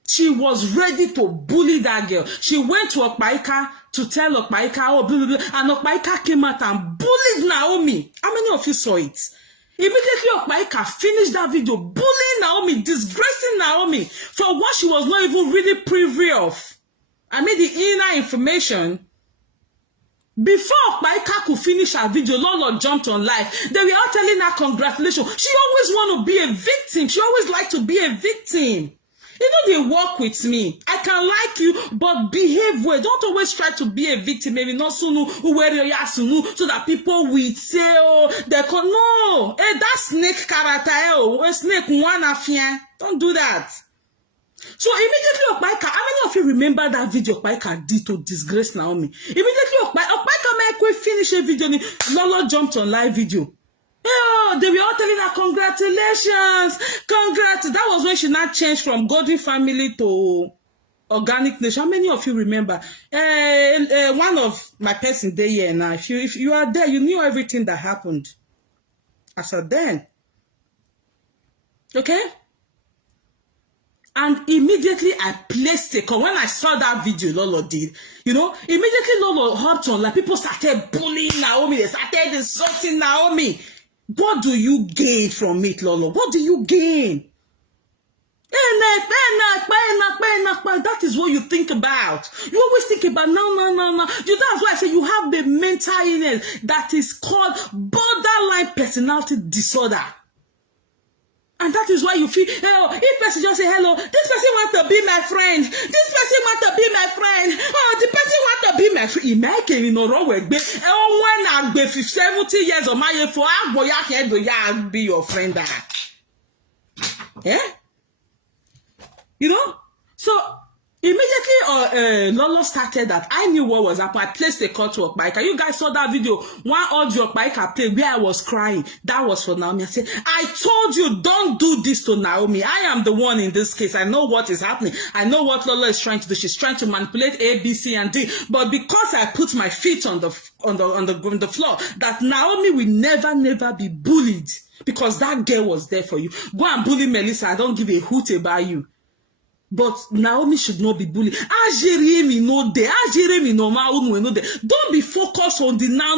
She was ready to bully that girl. She went to Okpaika to tell Okpaika, oh, blah, blah, blah, and Okpaika came out and bullied Naomi. How many of you saw it? Immediately, Okpaika finished that video bullying Naomi, disgracing Naomi for what she was not even really privy of. I mean, the inner information. Before Okpaika could finish her video, Lolo jumped on live. They were all telling her congratulations. She always want to be a victim. She always like to be a victim. You know, they work with me. I can like you, but behave well. Don't always try to be a victim. Maybe not so that people will say, oh, they can no. Hey, that snake character, oh, snake one affair. Don't do that. So immediately, Okpaika, how many of you remember that video Okpaika did to disgrace Naomi? Immediately, Okpaika make finish a video. Lolo jumped on live video. Oh, they were all telling her congratulations, congrats. That was when she now changed from Golden Family to Organic Nation. How many of you remember? One of my person there here now. If you are there, you knew everything that happened. As of then, okay. And immediately I placed a call. When I saw that video Lolo did, you know, immediately Lolo hopped on. Like people started bullying Naomi. They started insulting Naomi. What do you gain from it, Lolo? What do you gain? That is what you think about. You always think about, no. That's why I say you have the mental illness that is called borderline personality disorder. And that is why you feel, oh, if person just say, hello, this person wants to be my friend. This person wants to be my friend. Oh, the person wants to be my friend. Imagine, you know, wrong with me. Oh, when I'm 70 years of my for I'll be your friend. Yeah? You know? So, Immediately, Lolo started that. I knew what was happening. I placed a call to Okpaika. You guys saw that video. One audio Okpaika played where I was crying. That was for Naomi. I said, I told you, don't do this to Naomi. I am the one in this case. I know what is happening. I know what Lolo is trying to do. She's trying to manipulate A, B, C, and D. But because I put my feet on the floor, that Naomi will never be bullied because that girl was there for you. Go and bully Melissa. I don't give a hoot about you. But Naomi should not be bullied. Don't be focused on the now.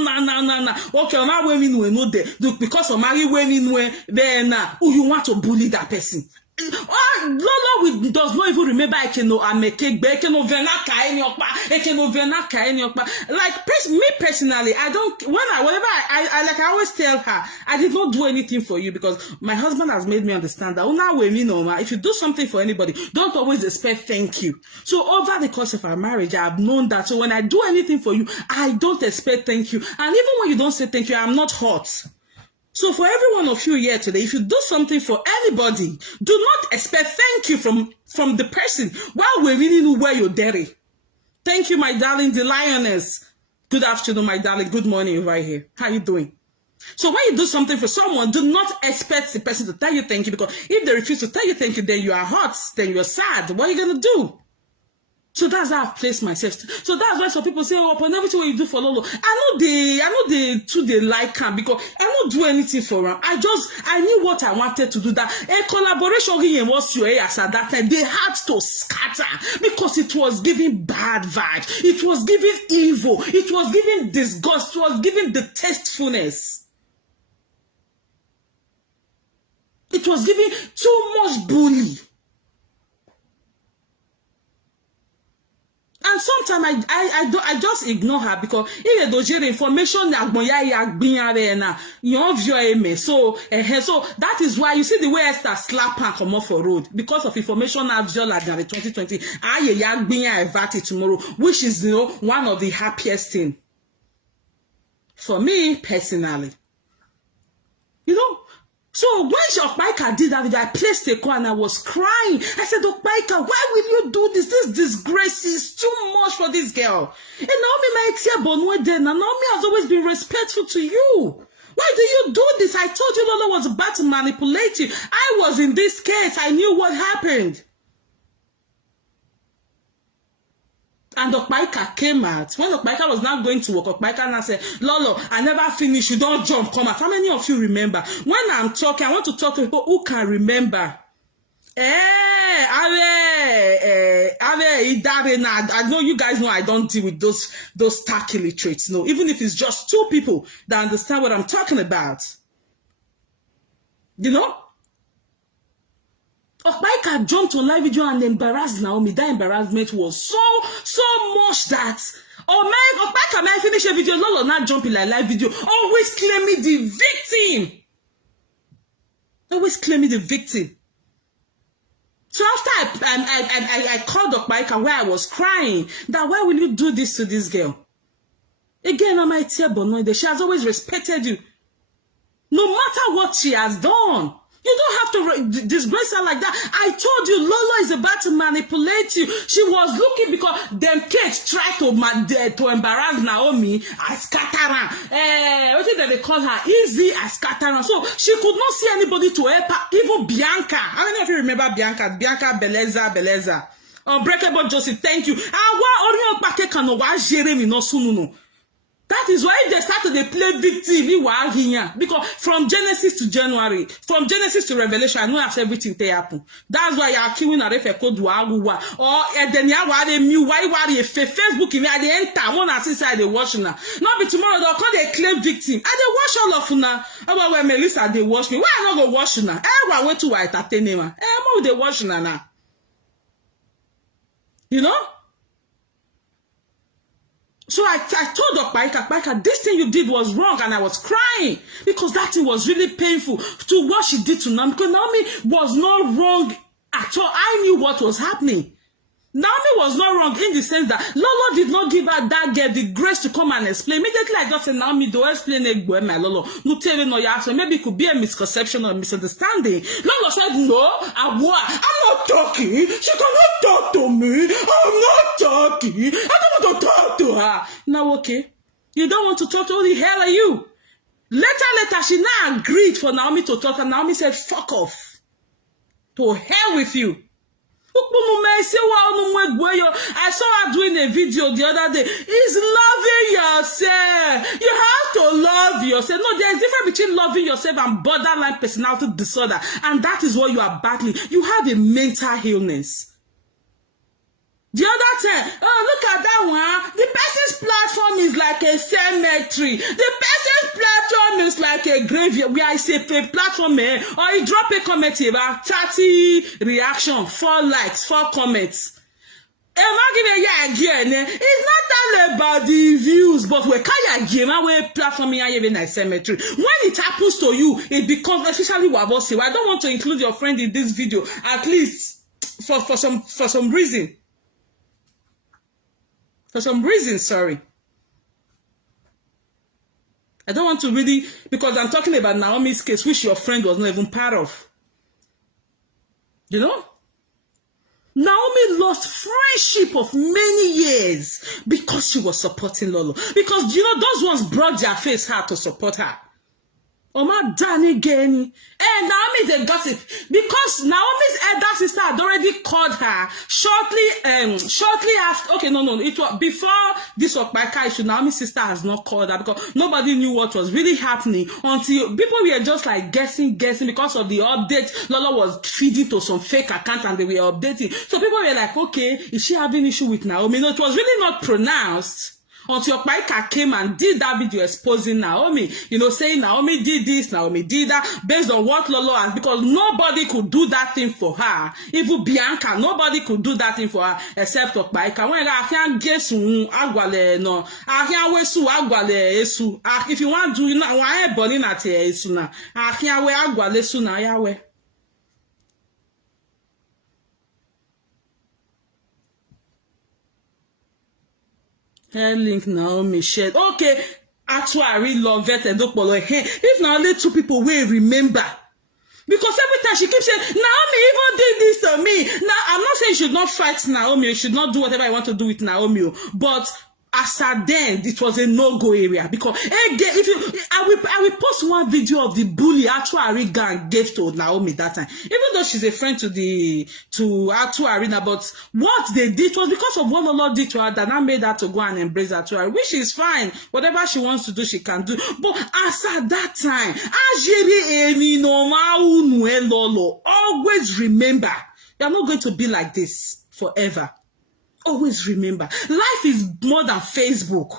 Okay, I'm not women who know there. Because of married women where then you want to bully that person. Lolo does not even remember like me personally, I don't whenever I always tell her, I did not do anything for you because my husband has made me understand that if you do something for anybody, don't always expect thank you. So over the course of our marriage, I have known that. So when I do anything for you, I don't expect thank you. And even when you don't say thank you, I'm not hurt. So for every one of you here today, if you do something for anybody, do not expect thank you from the person while we're reading where you're dirty. Thank you, my darling, the lioness. Good afternoon, my darling. Good morning right here. How you doing? So when you do something for someone, do not expect the person to tell you thank you, because if they refuse to tell you thank you, then you are hurt, then you're sad. What are you going to do? So that's how I've placed myself. So that's why some people say, oh, upon everything what you do for Lolo, I know they like him because I don't do anything for him. I knew what I wanted to do. That a collaboration here was your ass at that time. They had to scatter because it was giving bad vibes. It was giving evil. It was giving disgust. It was giving detestfulness. It was giving too much bully. And sometimes I just ignore her because if you don't information so that is why you see the way Esther slap her come off for road because of information I've just like the 2020. I tomorrow, which is one of the happiest thing for me personally. So when Okpaika did that video, I placed a call and I was crying. I said, Okpaika, why will you do this? This disgrace is too much for this girl. And Naomi has always been respectful to you. Why do you do this? I told you Lolo was about to manipulate you. I was in this case. I knew what happened. And Okpaika came out. When Okpaika was not going to work, Okpaika now said, Lolo, I never finished. You don't jump. Come out. How many of you remember? When I'm talking, I want to talk to people who can remember. I know you guys know I don't deal with those tacky traits. No, even if it's just two people that understand what I'm talking about. Okpaika jumped on live video and embarrassed Naomi. That embarrassment was so much that Okpaika might finish a video. Lolo not jumping like live video. Always claiming the victim. Always claiming the victim. So after I called Okpaika where I was crying, that why will you do this to this girl? Again, I might tell Bonoide, she has always respected you. No matter what she has done. You don't have to disgrace her like that. I told you, Lolo is about to manipulate you. She was looking because them kids tried to embarrass Naomi. I scatter her. What did they call her? Easy, I scatter her. So she could not see anybody to help her. Even Bianca. I don't know if you remember Bianca. Bianca Beleza. Unbreakable Josie, thank you. That is why they started to play victim. Because from Genesis to January, from Genesis to Revelation, I know after everything they happen. That's why you are killing a refe code or then you are Facebook if they enter one assist they watch now. Not be tomorrow they'll call they claim victim. And they watch all of now. About when Melissa they watch me. Why I not go watch now? Wait to entertain them. How they watch now? So I told Okpaika, this thing you did was wrong, and I was crying because that thing was really painful to what she did to Naomi. Because Naomi was not wrong at all. I knew what was happening. Naomi was not wrong in the sense that Lolo did not give her that girl the grace to come and explain. Immediately I just said, Naomi, don't explain it, my Lolo. No tell me no answer. Maybe it could be a misconception or a misunderstanding. Lolo said, no, I'm not talking. She cannot talk to me. I'm not talking. I don't want to talk to her. Now, okay. You don't want to talk to her? Who the hell are you? Later, she now agreed for Naomi to talk, and Naomi said, fuck off. To hell with you. I saw her doing a video the other day. It's loving yourself. You have to love yourself. No, there's a difference between loving yourself and borderline personality disorder. And that is what you are battling. You have a mental illness. The other time, oh, look at that one. The person's platform is like a cemetery. The person's platform is like a graveyard. Where I say a platform, or you drop a comment about 30 reaction, 4 likes, 4 comments. It's not all about the views, but we can't platform in a cemetery. When it happens to you, it becomes, especially what I don't want to include your friend in this video, at least for some reason. For some reason, sorry. I don't want to really, because I'm talking about Naomi's case, which your friend was not even part of. You know? Naomi lost friendship of many years because she was supporting Lolo. Because, you know, those ones brought their face hard to support her. Oma Danny Geni. And Naomi is a gossip. Because Naomi's elder sister had already called her shortly after. Okay, no. It was before this Okpaika issue. Naomi's sister has not called her because nobody knew what was really happening until people were just like guessing because of the update. Lolo was feeding to some fake account and they were updating. So people were like, okay, is she having issue with Naomi? No, it was really not pronounced. Until Paika came and did that video exposing Naomi, you know, saying Naomi did this, Naomi did that, based on what Lolo has, because nobody could do that thing for her. Even Bianca, nobody could do that thing for her except Paika. When I can't guess agwale no, I can't wesu agwale esu. If you want to, you know, I ain't burning at esu na. I can't wear agwale esu na yawe. Link Naomi shared. Okay, actually, I really love it. If now only 2 people will remember. Because every time she keeps saying, Naomi even did this to me. Now, I'm not saying you should not fight Naomi. You should not do whatever you want to do with Naomi. But as at then, it was a no-go area. Because if I will post one video of the bully Atu Ariga gave to Naomi that time. Even though she's a friend to Atu Arena, but what they did was because of what Lolo did to her that now made her to go and embrace Atu Arena, which is fine. Whatever she wants to do, she can do. But as at that time, Lolo, always remember, you're not going to be like this forever. Always remember, life is more than Facebook.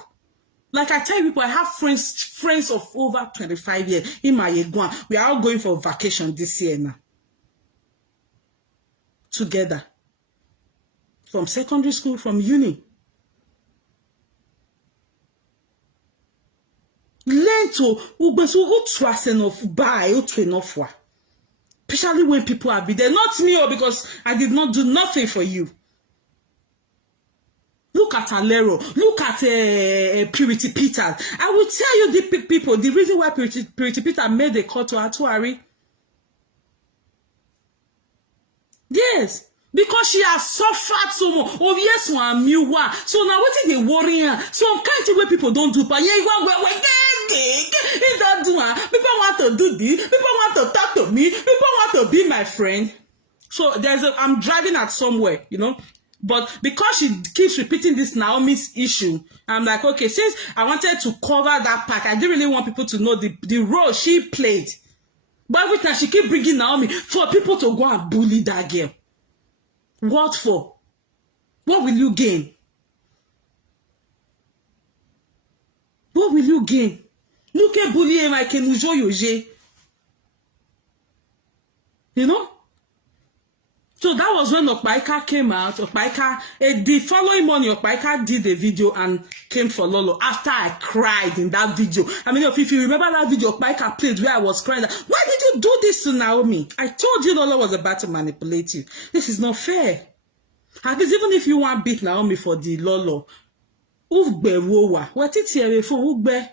Like I tell people, I have friends of over 25 years in my Yeguan. We are all going for vacation this year now. Together. From secondary school, from uni. Learn to especially when people are be there. Not me, because I did not do nothing for you. Look at Alero. Look at Purity Peter. I will tell you the people, the reason why Purity Peter made a call to Atuari. Yes. Because she has suffered so much. Oh, yes, one new one. So now what is the worry? Some kind of way people don't do, but yeah, it don't do. People want to do this. People want to talk to me. People want to be my friend. So I'm driving at somewhere, you know. But because she keeps repeating this Naomi's issue, I'm like, okay, since I wanted to cover that part, I didn't really want people to know the role she played. But every time she keep bringing Naomi for people to go and bully that girl. What for? What will you gain? What will you gain? Look at bullying like a Yoje. You know? So that was when Okpaika came out. Okpaika, the following morning, Okpaika did a video and came for Lolo after I cried in that video. I mean, if you remember that video Okpaika played where I was crying, why did you do this to Naomi? I told you Lolo was about to manipulate you. This is not fair. At least even if you want beat Naomi for the Lolo, ugbe wowa. What it here for ugbe?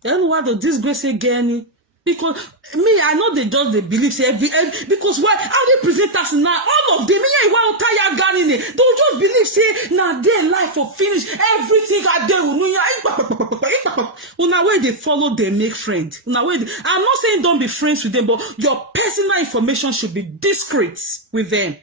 Then what the disgrace again? Because me, I know they just they believe say every because why how they present us now? All of them, me, I want tire gun in it. Don't just believe say now their life for finish everything I do. Now where they follow, they make friends. Now where I'm not saying don't be friends with them, but your personal information should be discreet with them.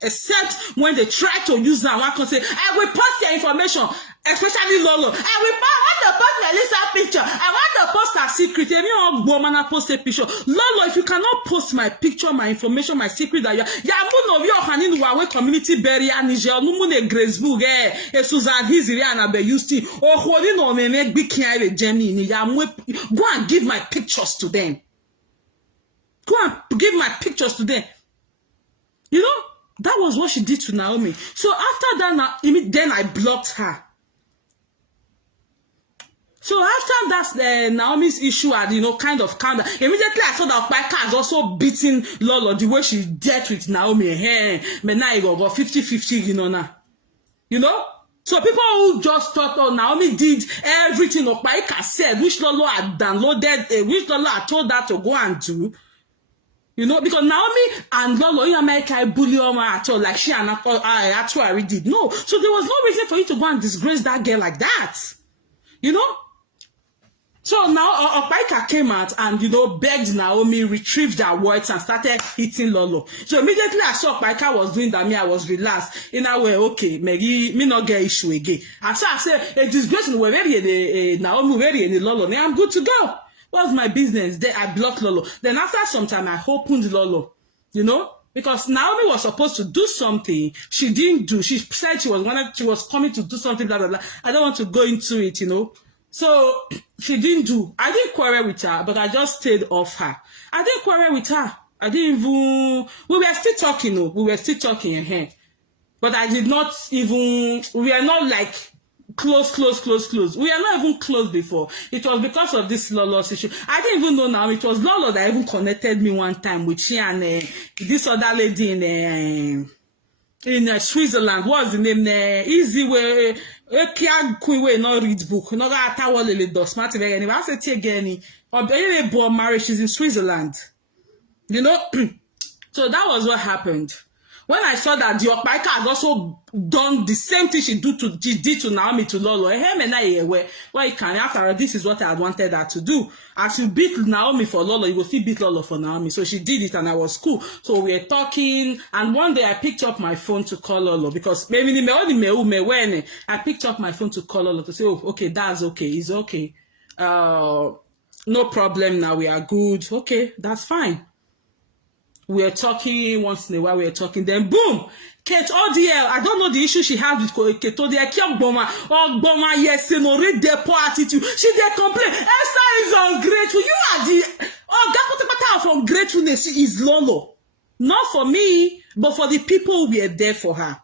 Except when they try to use that one, can say, I will post your information, especially Lolo. I want to post Melissa picture. I want to post her secret. If you woman I post a picture, Lolo, if you cannot post my picture, my information, my secret, that you moon of your handing away community barrier, Niger, no moon a Graceburg, Susan Hiziri and Abe Yusti, or holding on me make big care Jenny. Go and give my pictures to them. Go and give my pictures to them. You know? That was what she did to Naomi. So after that, then I blocked her. So after that, Naomi's issue had, kind of calmed down. Immediately I saw that Paika has also beaten Lolo the way she dealt with Naomi. Hey, now you got 50-50, now. So people who just thought, oh, Naomi did everything Paika said, which Lolo had downloaded, which Lolo had told her to go and do. Because Naomi and Lolo in America bully her at all, like she and Atuari did. No. So there was no reason for you to go and disgrace that girl like that. So now Opaika came out and, begged Naomi, retrieved her words and started hitting Lolo. So immediately I saw Opaika was doing that, I was relaxed. In a way, okay, maybe me not get issue again. And so I said, a disgrace where Naomi, where Lolo, I'm good to go. What's my business? Then I blocked Lolo. Then after some time, I opened Lolo. Because Naomi was supposed to do something. She didn't do. She said she was coming to do something, blah, blah, blah. I don't want to go into it, So she didn't do. I didn't quarrel with her, but I just stayed off her. I didn't quarrel with her. I didn't even. We were still talking, We were still talking, But I did not even. We are not like close. We are not even close before. It was because of this Lolo's issue. I didn't even know now. It was Lolo that even connected me one time with she and this other lady in Switzerland. What's the name? Easy way. Not read book. Not got a little does smart very anyway. I said again. Or they born marriage. She's in Switzerland. So that was what happened. When I saw that the Opaika had also done the same thing she did to Naomi to Lolo, well, after this is what I had wanted her to do. As you beat Naomi for Lolo, you will still beat Lolo for Naomi. So she did it and I was cool. So we were talking and one day I picked up my phone to call Lolo because I picked up my phone to call Lolo to say, oh, okay, that's okay. It's okay. No problem now. We are good. Okay, that's fine. We are talking once in a while. We are talking. Then boom, Kate ODL. I don't know the issue she had with Kate ODL. Yes, read their poor attitude. She did complain. Esther is ungrateful. You are the from gratefulness is Lolo. Not for me, but for the people who were there for her.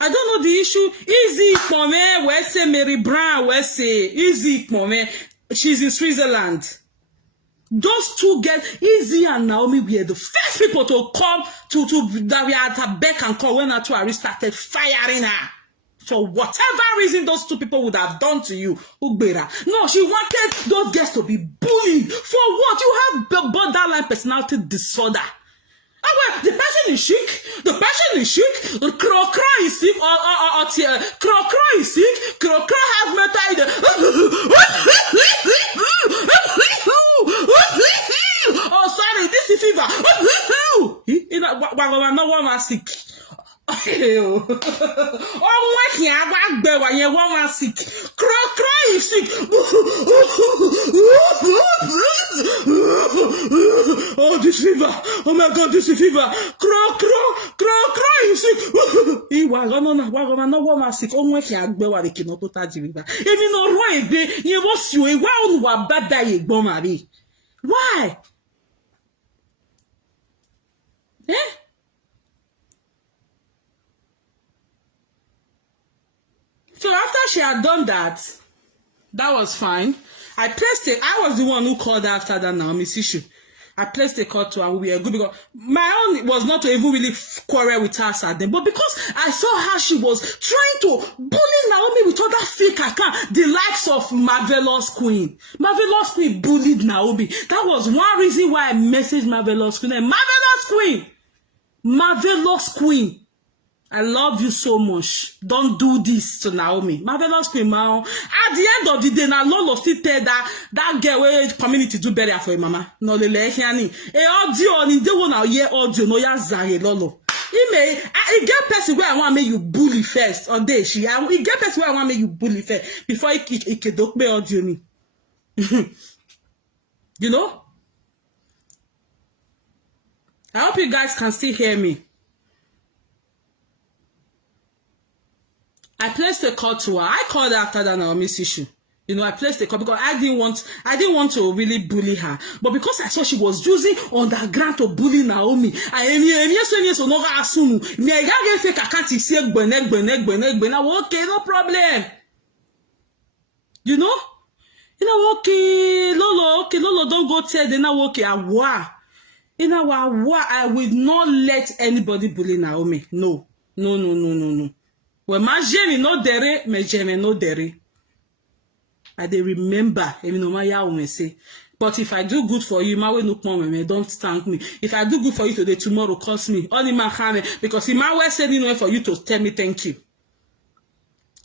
I don't know the issue. Easy for me. Where say Mary Brown? Where say easy for me? She's in Switzerland. Those two girls, Izzy and Naomi, were the first people to come to that we had her beck and call when Atuari started firing her. For whatever reason those two people would have done to you, Ugbera. No, she wanted those girls to be bullied. For what? You have borderline personality disorder. The person is sick. The person is sick. The crow is sick. Crow is sick. Crow has mental. Oh, sorry, this is fever. No one was sick. Oh, what can I do when you want sick? Crow is sick. Oh, this fever. Oh my God, this is fever. Crow is sick. No one was sick. Oh, what can I do when you cannot touch the fever? Even no right, you was you. Why on bad day, Bomari? Why? Eh? So after she had done that, that was fine. I pressed it. I was the one who called after that Naomi's issue. I placed a call to her. We were good because my own was not to even really quarrel with her at them, but because I saw how she was trying to bully Naomi with other fake account, the likes of Marvelous Queen. Marvelous Queen bullied Naomi. That was one reason why I messaged Marvelous Queen. And Marvelous Queen, Marvelous Queen, I love you so much. Don't do this to Naomi. Marvelous Queen, man. At the end of the day, now Lolo still tell that girl where community do better for your mama. No, le hiani. E audio ni de wona hear audio no ya zare Lolo. He get person where I want make you bully first or day she. He get person where I want make you bully first before he can dope me audio ni. You know? I hope you guys can still hear me. I placed a call to her. I called her after that Naomi's issue. You know, I placed a call because I didn't want to really bully her. But because I saw she was using underground to bully Naomi, okay, no problem. You know, okay, Lolo, don't go tell them now, okay, I will not let anybody bully Naomi. No. When my Jenny no dere, my Jenny no dere. I dey remember, even no matter what say. But if I do good for you, my way no come me, don't thank me. If I do good for you today, tomorrow calls me. Only my hand, because in my way said anyway for you to tell me thank you.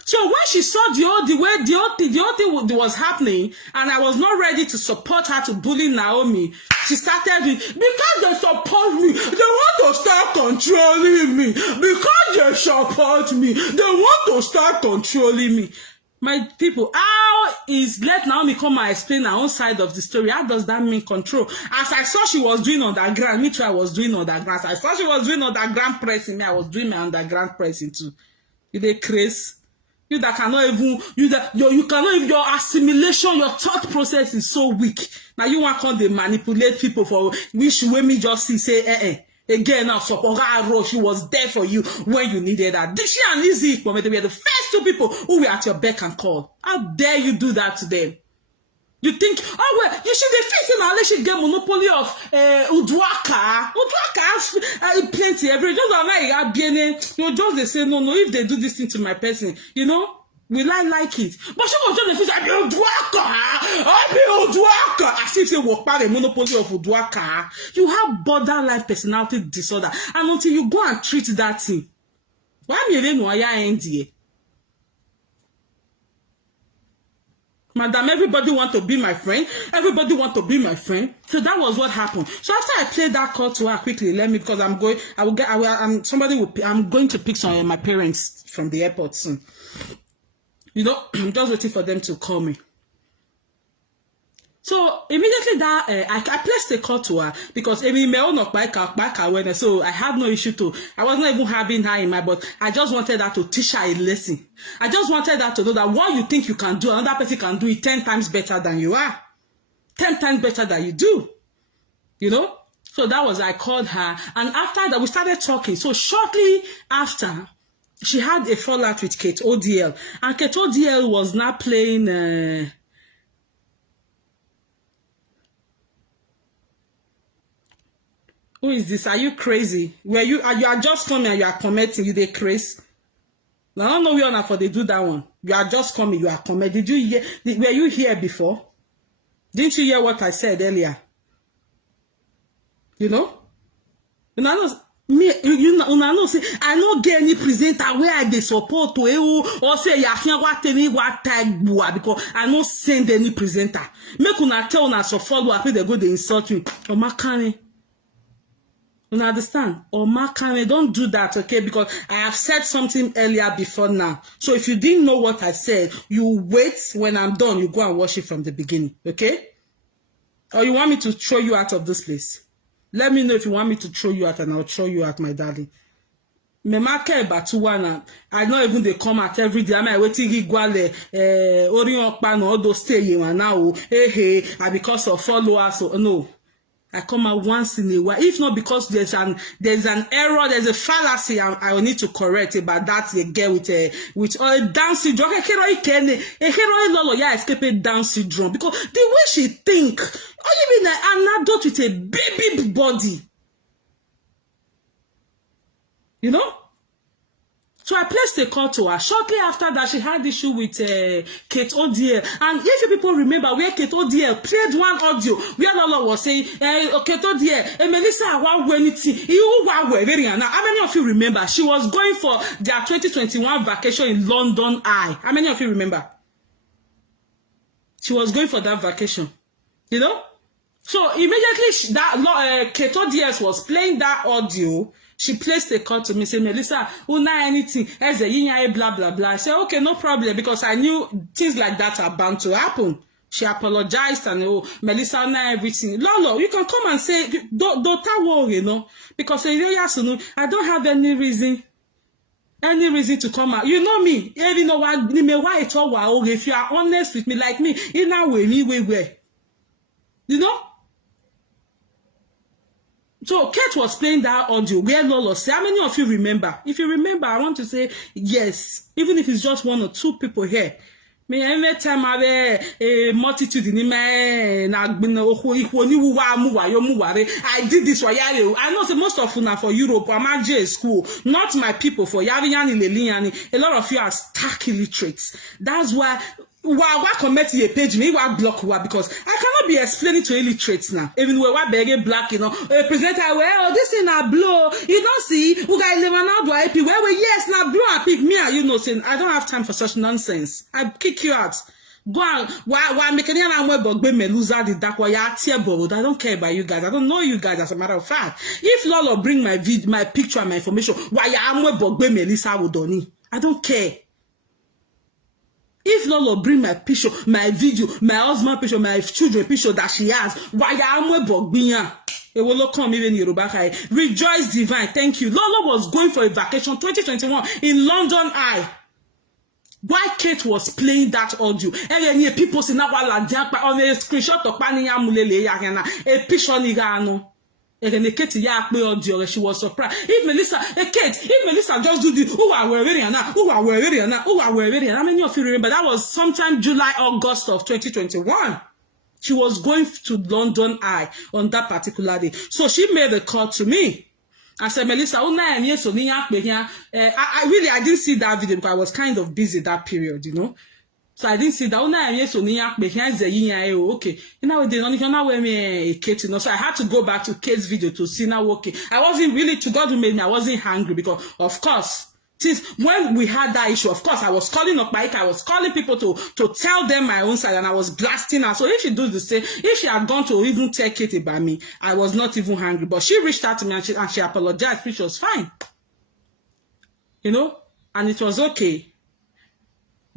So when she saw the whole thing was happening, and I was not ready to support her to bully Naomi, she started with, because they support me, they want to start controlling me. Because they support me, they want to start controlling me. My people, how is let Naomi come and explain her own side of the story? How does that mean control? As I saw she was doing underground, me too, I was doing underground. As I saw she was doing underground pressing, me, I was doing my underground pressing too. You dey crazy? You that cannot even, you cannot even, your assimilation, your thought process is so weak. Now you want to manipulate people for which way me just say, again, now support her, she was there for you when you needed her. She and Lizzie, they were the first two people who were at your beck and call. How dare you do that to them? You think, oh well, you should be facing unless you get monopoly of Udwaka. Udwaka has plenty every just like you just they say no, if they do this thing to my person, you know, will I like it? But she was just the face I be Udwaka. As if they walk by the monopoly of Udwaka. You have borderline personality disorder, and until you go and treat that thing, why me no ya NDA? Madam, everybody want to be my friend. Everybody want to be my friend. So that was what happened. So after I played that call to her quickly, because I'm going to pick some of my parents from the airport soon. You know, I'm just waiting for them to call me. So immediately that I placed a call to her because so I had no issue to. I was not even having her in my, but I just wanted her to teach her a lesson. I just wanted her to know that what you think you can do, another person can do it 10 times better than you are, 10 times better than you do. You know. So that was I called her, and after that we started talking. So shortly after, she had a fallout with Kate ODL, and Kate ODL was not playing. Who is this? Are you crazy? You are just coming and you are commenting. You dey crazy. I don't know where for they do that one. You are just coming. You are commenting. Did you hear? Were you here before? Didn't you hear what I said earlier? You know? You know say I don't get any presenter where I dey support to or say you can't what tag because I don't send any presenter. Make una tell una so follow up they go they insult me. Oh my can. You understand? Or Makane, don't do that, okay? Because I have said something earlier before now. So if you didn't know what I said, you wait when I'm done. You go and watch it from the beginning, okay? Or you want me to throw you out of this place? Let me know if you want me to throw you out, and I'll throw you out, my darling. I know even they come out every day. I'm waiting to Orion Pan all those stay now. Hey, because of followers. So no. I come out once in a while. If not because there's an error, there's a fallacy I will need to correct about that girl with Down syndrome. Lolo, yeah, escape Down syndrome because the way she think, or even an adult with a baby body, you know. So I placed a call to her. Shortly after that, she had issue with Kate ODL. And if you people remember where Kate ODL played one audio, where Lolo was saying, Kate ODL, Melissa, how many of you remember? She was going for their 2021 vacation in London Eye. How many of you remember? She was going for that vacation. You know? So immediately Kate ODS was playing that audio. She placed a call to me, say, Melissa, una anything, as a blah blah blah. I said, okay, no problem, because I knew things like that are bound to happen. She apologized and Melissa, una everything. Lolo, you can come and say, don't worry, you know, because I don't have any reason to come out. You know me, you know what? If you are honest with me, like me, you know where. You know. So Kate was playing that audio where Lolo said, how many of you remember? If you remember, I want to say yes, even if it's just one or two people here. Me every time I have a multitude in I did this for Yari. I know most of you are for Europe. I'm at J school, not my people for Yari. A lot of you are stark illiterates. That's why. Why comment your page me? Why block? Why? Because I cannot be explaining to illiterates now. Even when we're begging black, you know, presenter, well, this is not blue. You don't see, who got 11 out do I pick? Well, yes, now blue I pick me. You know, saying I don't have time for such nonsense. I kick you out. Go on. Why making an web or me loser the dark? Why I don't care about you guys. I don't know you guys. As a matter of fact, if Lolo bring my picture and my information, why I'm web or me Lisa would don't. I don't care. If Lolo bring my picture, my video, my husband picture, my children picture that she has, why am I bogbiya? It will come even Yoruba. Rejoice divine, thank you. Lolo was going for a vacation 2021 in London Eye. Why Kate was playing that audio? And people say now on a screenshot of a picture nigano. She was surprised. If Melissa just do the how many of you remember that was sometime July, August of 2021. She was going to London Eye on that particular day. So she made a call to me. I said, Melissa, I didn't see that video because I was kind of busy that period, you know. So I didn't see that. Okay. You know, they don't know where me Kate, you know. So I had to go back to Kate's video to see now. Okay. I wasn't really, to God who made me, I wasn't hungry because, of course, when we had that issue, of course, I was calling up Mike, I was calling people to tell them my own side, and I was blasting her. So if she does the same, if she had gone to even take it about me, I was not even hungry. But she reached out to me and she apologized, which was fine. You know, and it was okay.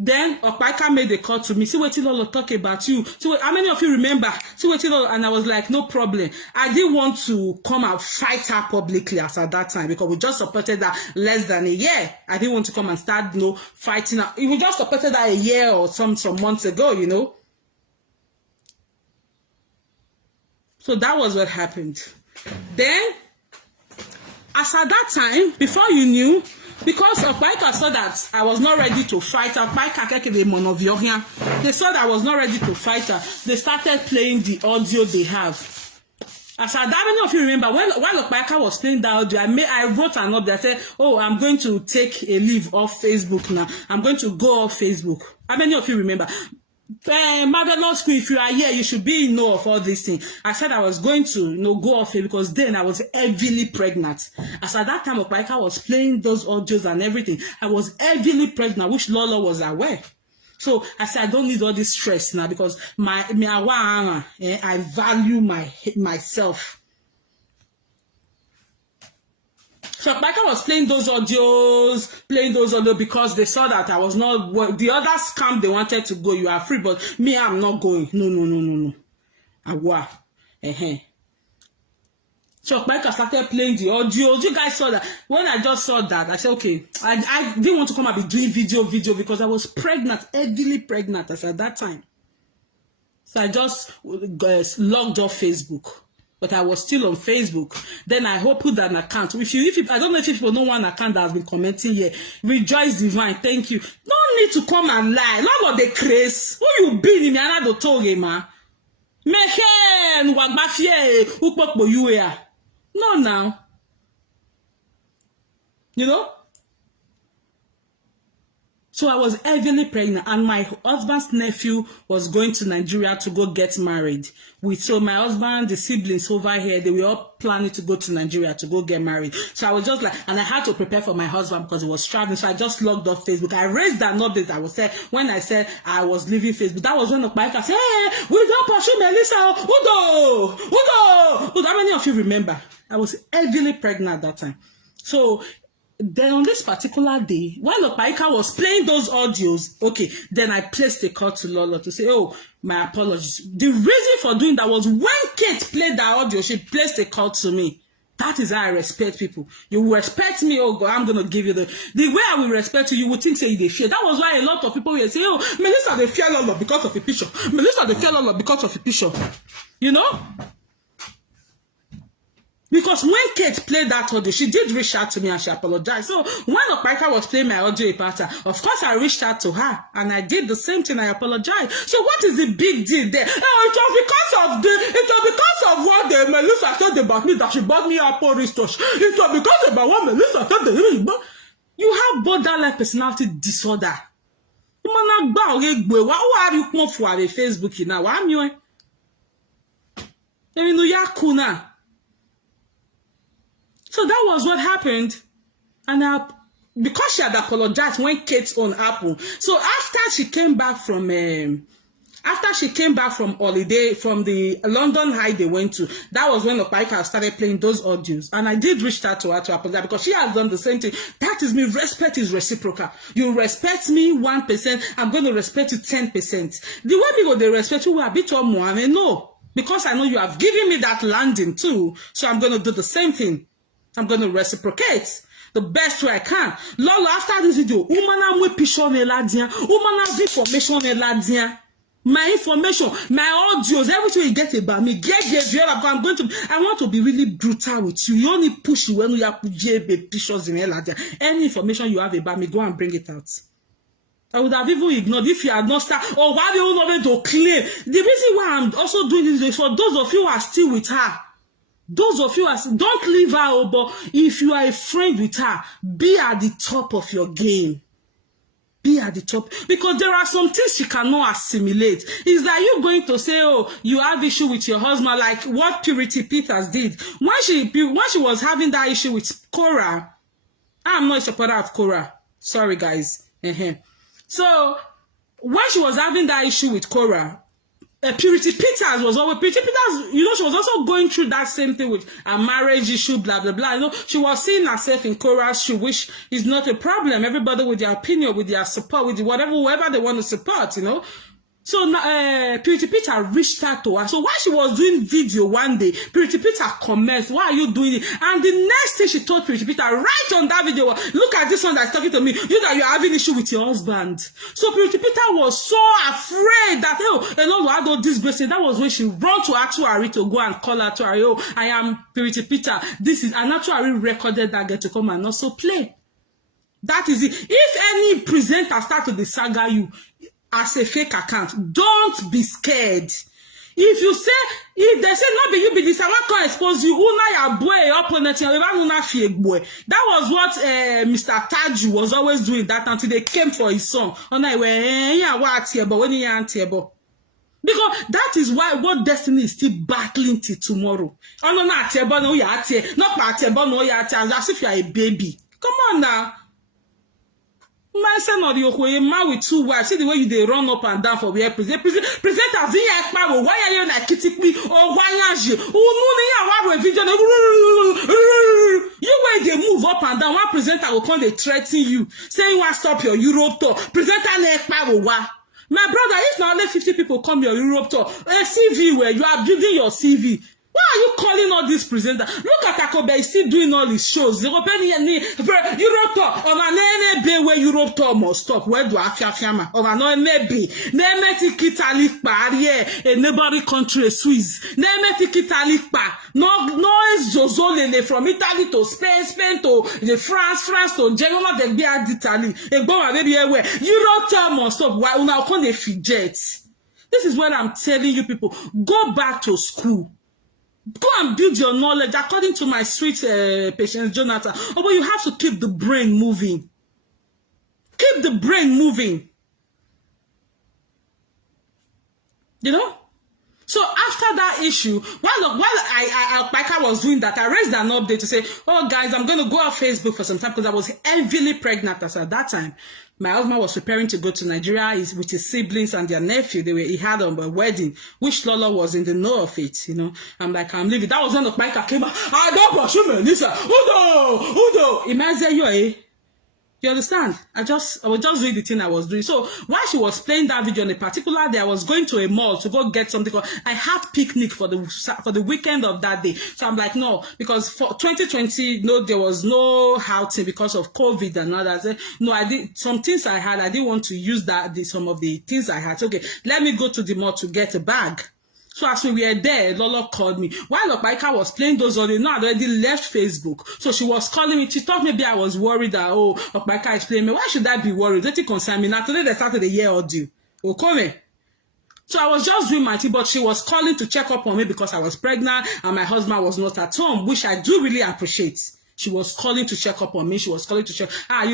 Then Opaika made a call to me. See what Lolo talk about you. See how many of you remember? See what Lolo, and I was like, no problem. I didn't want to come and fight her publicly as at that time because we just supported her less than a year. I didn't want to come and start, you know, fighting her. We just supported her a year or some months ago, you know. So that was what happened. Then, as at that time, before you knew, because Opaika saw that I was not ready to fight her, they saw that I was not ready to fight her. They started playing the audio they have. As I many of you remember, while Opaika was playing that audio, I wrote an update. I said, oh, I'm going to take a leave off Facebook now. I'm going to go off Facebook. How many of you remember? Marvelous Queen, if you are here, you should be in know of all these things. I said I was going to, you know, go off it because then I was heavily pregnant. As at that time, Opaika was playing those audios and everything. I was heavily pregnant, which Lolo was aware. So I said I don't need all this stress now because I value myself. So Opaika was playing those audios because they saw that I was not, the other scam they wanted to go, you are free, but me, I'm not going. No. So Opaika started playing the audios. You guys saw that. When I just saw that, I said, okay, I didn't want to come and be doing video because I was pregnant, heavily pregnant as at that time. So I just logged off Facebook. but I was still on Facebook. Then I opened an account. If I don't know if people know one account that has been commenting here. Rejoice Divine, thank you. No need to come and lie. Not what they craze. Who you been in Miana do toge ma? Mehen wagbafie ukpokpo you here. No now. You know? So I was heavily pregnant, and my husband's nephew was going to Nigeria to go get married. So my husband, the siblings over here, they were all planning to go to Nigeria to go get married. So I was just like, and I had to prepare for my husband because he was traveling. So I just logged off Facebook. I raised an update. I was saying when I said I was leaving Facebook. That was when Okpaika said, "Hey, we don't pursue Melissa. Udo. How many of you remember? I was heavily pregnant at that time. So then on this particular day, while Opaika was playing those audios, okay, then I placed a call to Lolo to say, oh, my apologies. The reason for doing that was when Kate played that audio, she placed a call to me. That is how I respect people. You will respect me, oh God, I'm going to give you the way I will respect you, you would think say they fear. That was why a lot of people will say, oh, Melissa, they fear Lolo because of a picture. Melissa, they fear Lolo because of a picture. You know? Because when Kate played that audio, she did reach out to me and she apologized. So when Opaika was playing my audio part, of course I reached out to her and I did the same thing. I apologized. So what is the big deal there? Oh, it was because of what the Melissa said about me that she bought me Apple wristwatch. It was because about what Melissa said. You have borderline personality disorder. Why are you come for a Facebook now? Why am you? So that was what happened. And because she had apologized when Kate's on Apple. So after she came back from holiday, from the London High they went to, that was when Opaika started playing those audios. And I did reach out to her to apologize because she has done the same thing. That is me. Respect is reciprocal. You respect me 1%, I'm going to respect you 10%. The way people they respect you will a bit more. I mean, no. Because I know you have given me that landing too. So I'm going to do the same thing. I'm going to reciprocate the best way I can. Lolo, after this video, my information, my audios, everything you get about me, I want to be really brutal with you. You only push when you have pictures in any information you have about me, go and bring it out. I would have even ignored if you had not started, or why you not going to claim. The reason why I'm also doing this is for those of you who are still with her. Those of you don't leave her, but if you are a friend with her, be at the top of your game. Be at the top. Because there are some things she cannot assimilate. Is that you going to say, oh, you have issue with your husband, like what Purity Peters did. When she was having that issue with Cora, I'm not a supporter of Cora. Sorry, guys. So, when she was having that issue with Cora, Purity Peters was always, Purity Peters, you know, she was also going through that same thing with a marriage issue, blah, blah, blah. You know, she was seeing herself in Cora's shoe, which is not a problem. Everybody with their opinion, with their support, with whoever they want to support, you know. So, Purity Peter reached out to her. So, while she was doing video one day, Purity Peter comments, why are you doing it? And the next thing she told Purity Peter, right on that video, look at this one that's talking to me, that you're having issue with your husband. So, Purity Peter was so afraid that, oh, a lot of had all this grace. That was when she ran to Atuari to go and call her to her, oh, I am Purity Peter. This is, and Atuari recorded that girl to come and also play. That is it. If any presenter start to saga you, as a fake account, don't be scared. If you say, if they say not be you be this, I want to expose you. Una ya boy opponent, that was what Mr. Taju was always doing that until they came for his song. But when he because that is why what destiny is still battling till tomorrow. As if you are a baby. Come on now. My son or the man with two wives. See the way they run up and down for where present as why are you like kitty me or why are you? You way they move up and down. One presenter will come, they threaten you, saying you want to stop your Europe tour. Presenter my brother, if now only 50 people come your Europe tour, a CV where you are building your CV. Why are you calling all these presenters? Look at Akobe, he's still doing all his shows. The Europe tour. Of an NB where Europe tour must stop. Where do I feel? Of an NB. Nemeti Italy pa. A neighboring country, Swiss. Nemeti Italy pa. No Zozolele from Italy to Spain, Spain to France to Germany. They be at Italy. A go baby where Europe tour must stop. Why una call they fidget? This is what I'm telling you people. Go back to school. Go and build your knowledge according to my sweet Patience Jonathan. Oh, but you have to keep the brain moving. Keep the brain moving. You know? So after that issue, while I was doing that, I raised an update to say, oh guys, I'm going to go off Facebook for some time because I was heavily pregnant at that time. My husband was preparing to go to Nigeria with his siblings and their nephew. He had a wedding, which Lolo was in the know of it, you know. I'm like, I'm leaving. That was when the biker came out. I don't pursue Melissa. Udo. Imagine you, eh? You understand? I was just doing the thing I was doing. So while she was playing that video on a particular day, I was going to a mall to go get something. I had picnic for the weekend of that day. So I'm like, no, because for 2020, no, there was no outing because of COVID and all that. No, I did some things I didn't want to use some of the things I had. So, okay, let me go to the mall to get a bag. So as we were there, Lolo called me. While Opaika was playing those audio, no, I already left Facebook. So she was calling me. She thought maybe I was worried that, oh, Opaika is playing me. Why should I be worried? Let it concern me. Now today they started the year audio. Okay. So I was just doing my thing, but she was calling to check up on me because I was pregnant and my husband was not at home, which I do really appreciate. She was calling to check up on me. She was calling to check.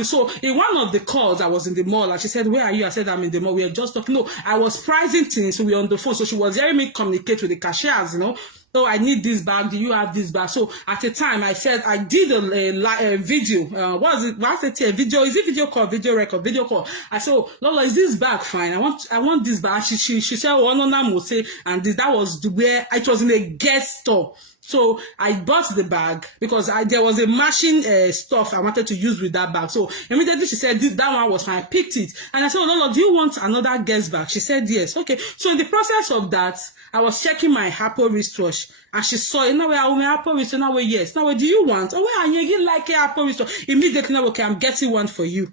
So in one of the calls, I was in the mall and she said, where are you? I said, I'm in the mall. We are just talking. No, I was pricing things. So we were on the phone. So she was hearing me communicate with the cashiers, you know. Oh, I need this bag. Do you have this bag? So at the time, I said, I did a video. What's it? A video? Is it video call? Video record? Video call? I said, oh, Lolo, is this bag fine? I want this bag. She said, oh, no, say, and that was where it was in a guest store. So I bought the bag because there was a matching stuff I wanted to use with that bag. So immediately she said that one was fine. I picked it and I said, oh, Lolo, do you want another guest bag? She said yes. Okay. So in the process of that, I was checking my Apple wristwatch and she saw it. Now I will Apple wristwatch. Now yes. Now do you want? Oh, well, you like an Apple wristwatch? Immediately now, okay, I'm getting one for you.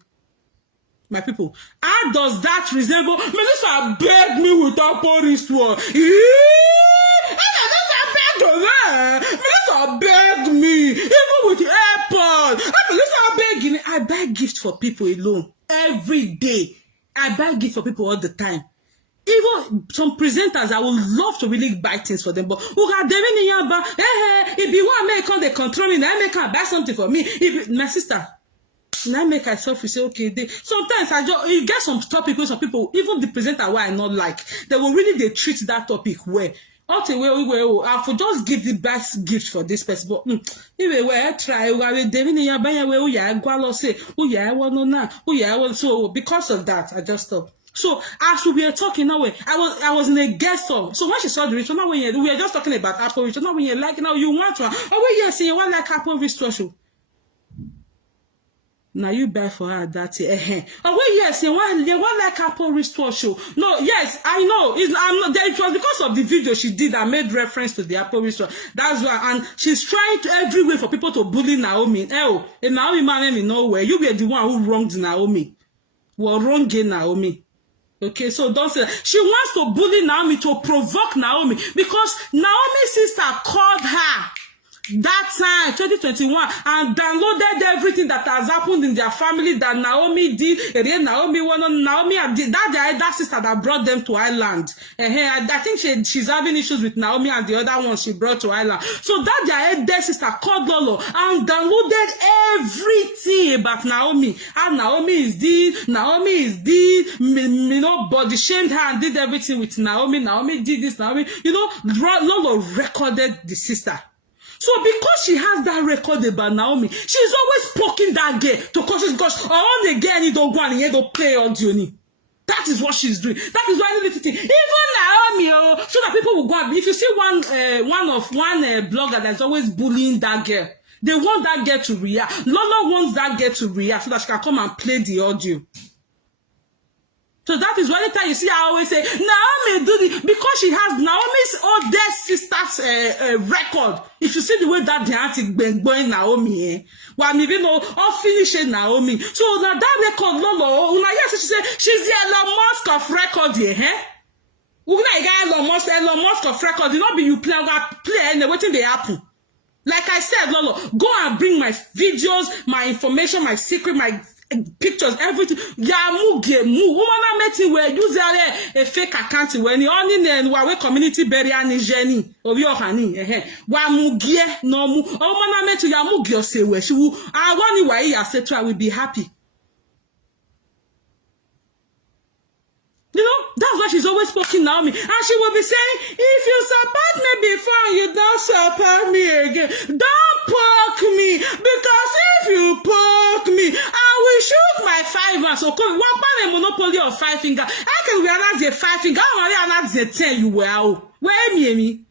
My people, how does that resemble? Melissa begged me with Apple wristwatch. Melissa begged me, even with the AirPod. Melissa begging. I buy gifts for people alone every day. I buy gifts for people all the time. Even some presenters, I would love to really buy things for them, but if you want to make come they control me, now make can buy something for me. My sister, now make myself say okay. Sometimes you get some topic with some people, even the presenter who I not like, they will really they treat that topic well. I could just give the best gift for this person, but so because of that, I just stopped. So as we were talking now, I was in a guest hall. So when she saw the ritual, now we were just talking about Apple ritual. Now when you like now you want one. Oh yes, you want like Apple ritual. Now you buy for her that oh well, yes, you want like Apple restore show. No, yes, I know. It was because of the video she did that made reference to the Apple restore. That's why, and she's trying to every way for people to bully Naomi. Oh, and Naomi man in nowhere. You were the one who wronged Naomi. Well, wronging Naomi. Okay, so don't say that. She wants to bully Naomi to provoke Naomi because Naomi's sister called her that time 2021 and downloaded everything that has happened in their family that Naomi did. And then Naomi did that sister that brought them to Ireland. I think she's having issues with Naomi and the other one she brought to Ireland. So that their sister called Lolo and downloaded everything about Naomi. And Naomi is this, body shamed her and did everything with Naomi. Naomi did this, Naomi, Lolo recorded the sister. So because she has that record about Naomi, she's always poking that girl to cause gosh, all the girl need to go and he don't play audio. That is what she's doing. That is why little thing. Even Naomi, so that people will go up. If you see one blogger that's always bullying that girl, they want that girl to react. Lolo wants that girl to react so that she can come and play the audio. So that is why anytime you see I always say Naomi do this because she has Naomi's sister's record, if you see the way that the auntie been going Naomi, well, I'm even all finishing Naomi. So now that record, Lolo, yes, she said she's the Elon Musk of record here, eh? We're gonna get Elon Musk of record. It not be you play and waiting they happen. Like I said, Lolo, go and bring my videos, my information, my secret, my pictures, everything. Woman I met him where use a fake account when you only then we community bury any jenny of your honey. Wa mugie no mu. Woman I met you mugio say where she will. I want you why I said I will be happy. You know, that's why she's always poking Naomi. And she will be saying, if you support me before, you don't support me again. Don't poke me. Because if you poke me, I will shoot my 5 fingers. So, what about a monopoly of 5 fingers? I can realize the 5 fingers. I realize the 10 you were. Where me?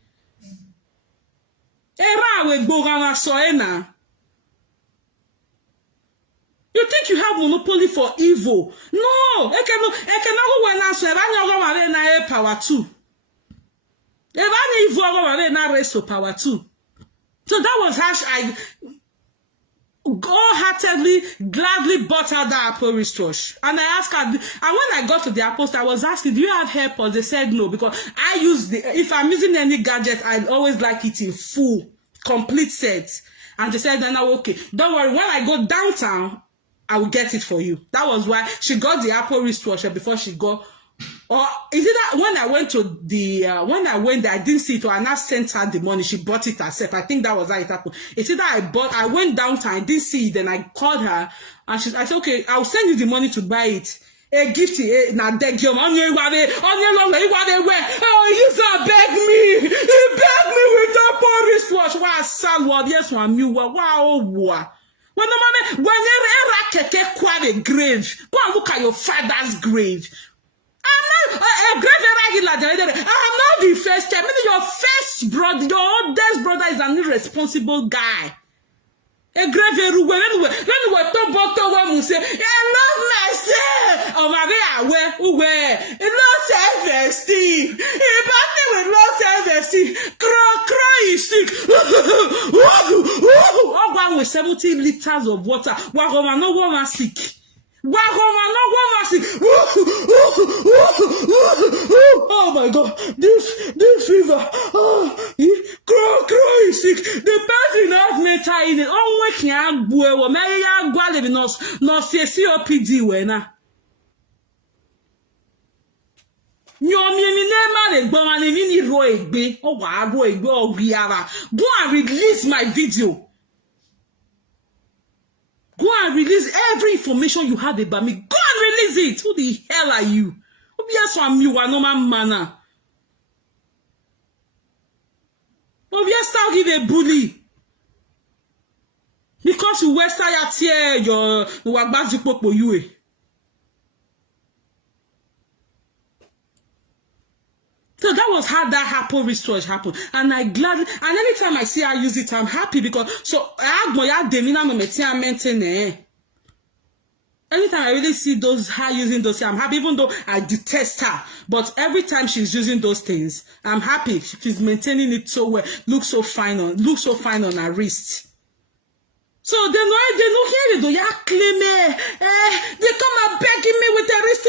Era we go on a now. You think you have monopoly for evil? No, I cannot go when I say I have power too. If I evil, I raise to power too. So that was how I wholeheartedly, gladly bought her that Apple wristwatch. And I asked her, and when I got to the Apple store, I was asking, do you have AirPods? They said no, because I use if I'm using any gadget, I always like it in full, complete set. And they said, then okay, don't worry, when I go downtown, I will get it for you. That was why she got the Apple wristwatch before she got. Or is it that when I went to the when I went there, I didn't see it, or I now sent her the money. She bought it herself. I think that was how it happened. It's either I went downtown, I didn't see it, then I called her and I said, okay, I'll send you the money to buy it. A gift, na deg you on your way, oh, you beg me. He begged me with Apple wristwatch. Wow, son, yes, one you wow. When you're a grave, go and look at your father's grave. I'm not a grave regular. I'm not the first time. Your first brother, your oldest brother is an irresponsible guy. A grave when we talk about when we say, I love myself. Oh my where? Low self-esteem. A party with low self-esteem. Cry is sick. Oh, one with 70 liters of water. Wagoma no woman sick. Oh my God, this fever. Cry is sick. The person has metal in it. Oh, we can't go. Maybe I'm going to no COPD wena. Go and release my video. Go and release every information you have about me. Go and release it. Who the hell are you? You are no man. Start give a bully. Because you west side here, your wagbazi you. So that was how that Apple wristwatch happened. And I gladly, and anytime I see her use it, I'm happy because, so, anytime I really see her using those, I'm happy, even though I detest her. But every time she's using those things, I'm happy. She's maintaining it so well, looks so fine on her wrist. So they know here they do, they come and begging me with the wrist.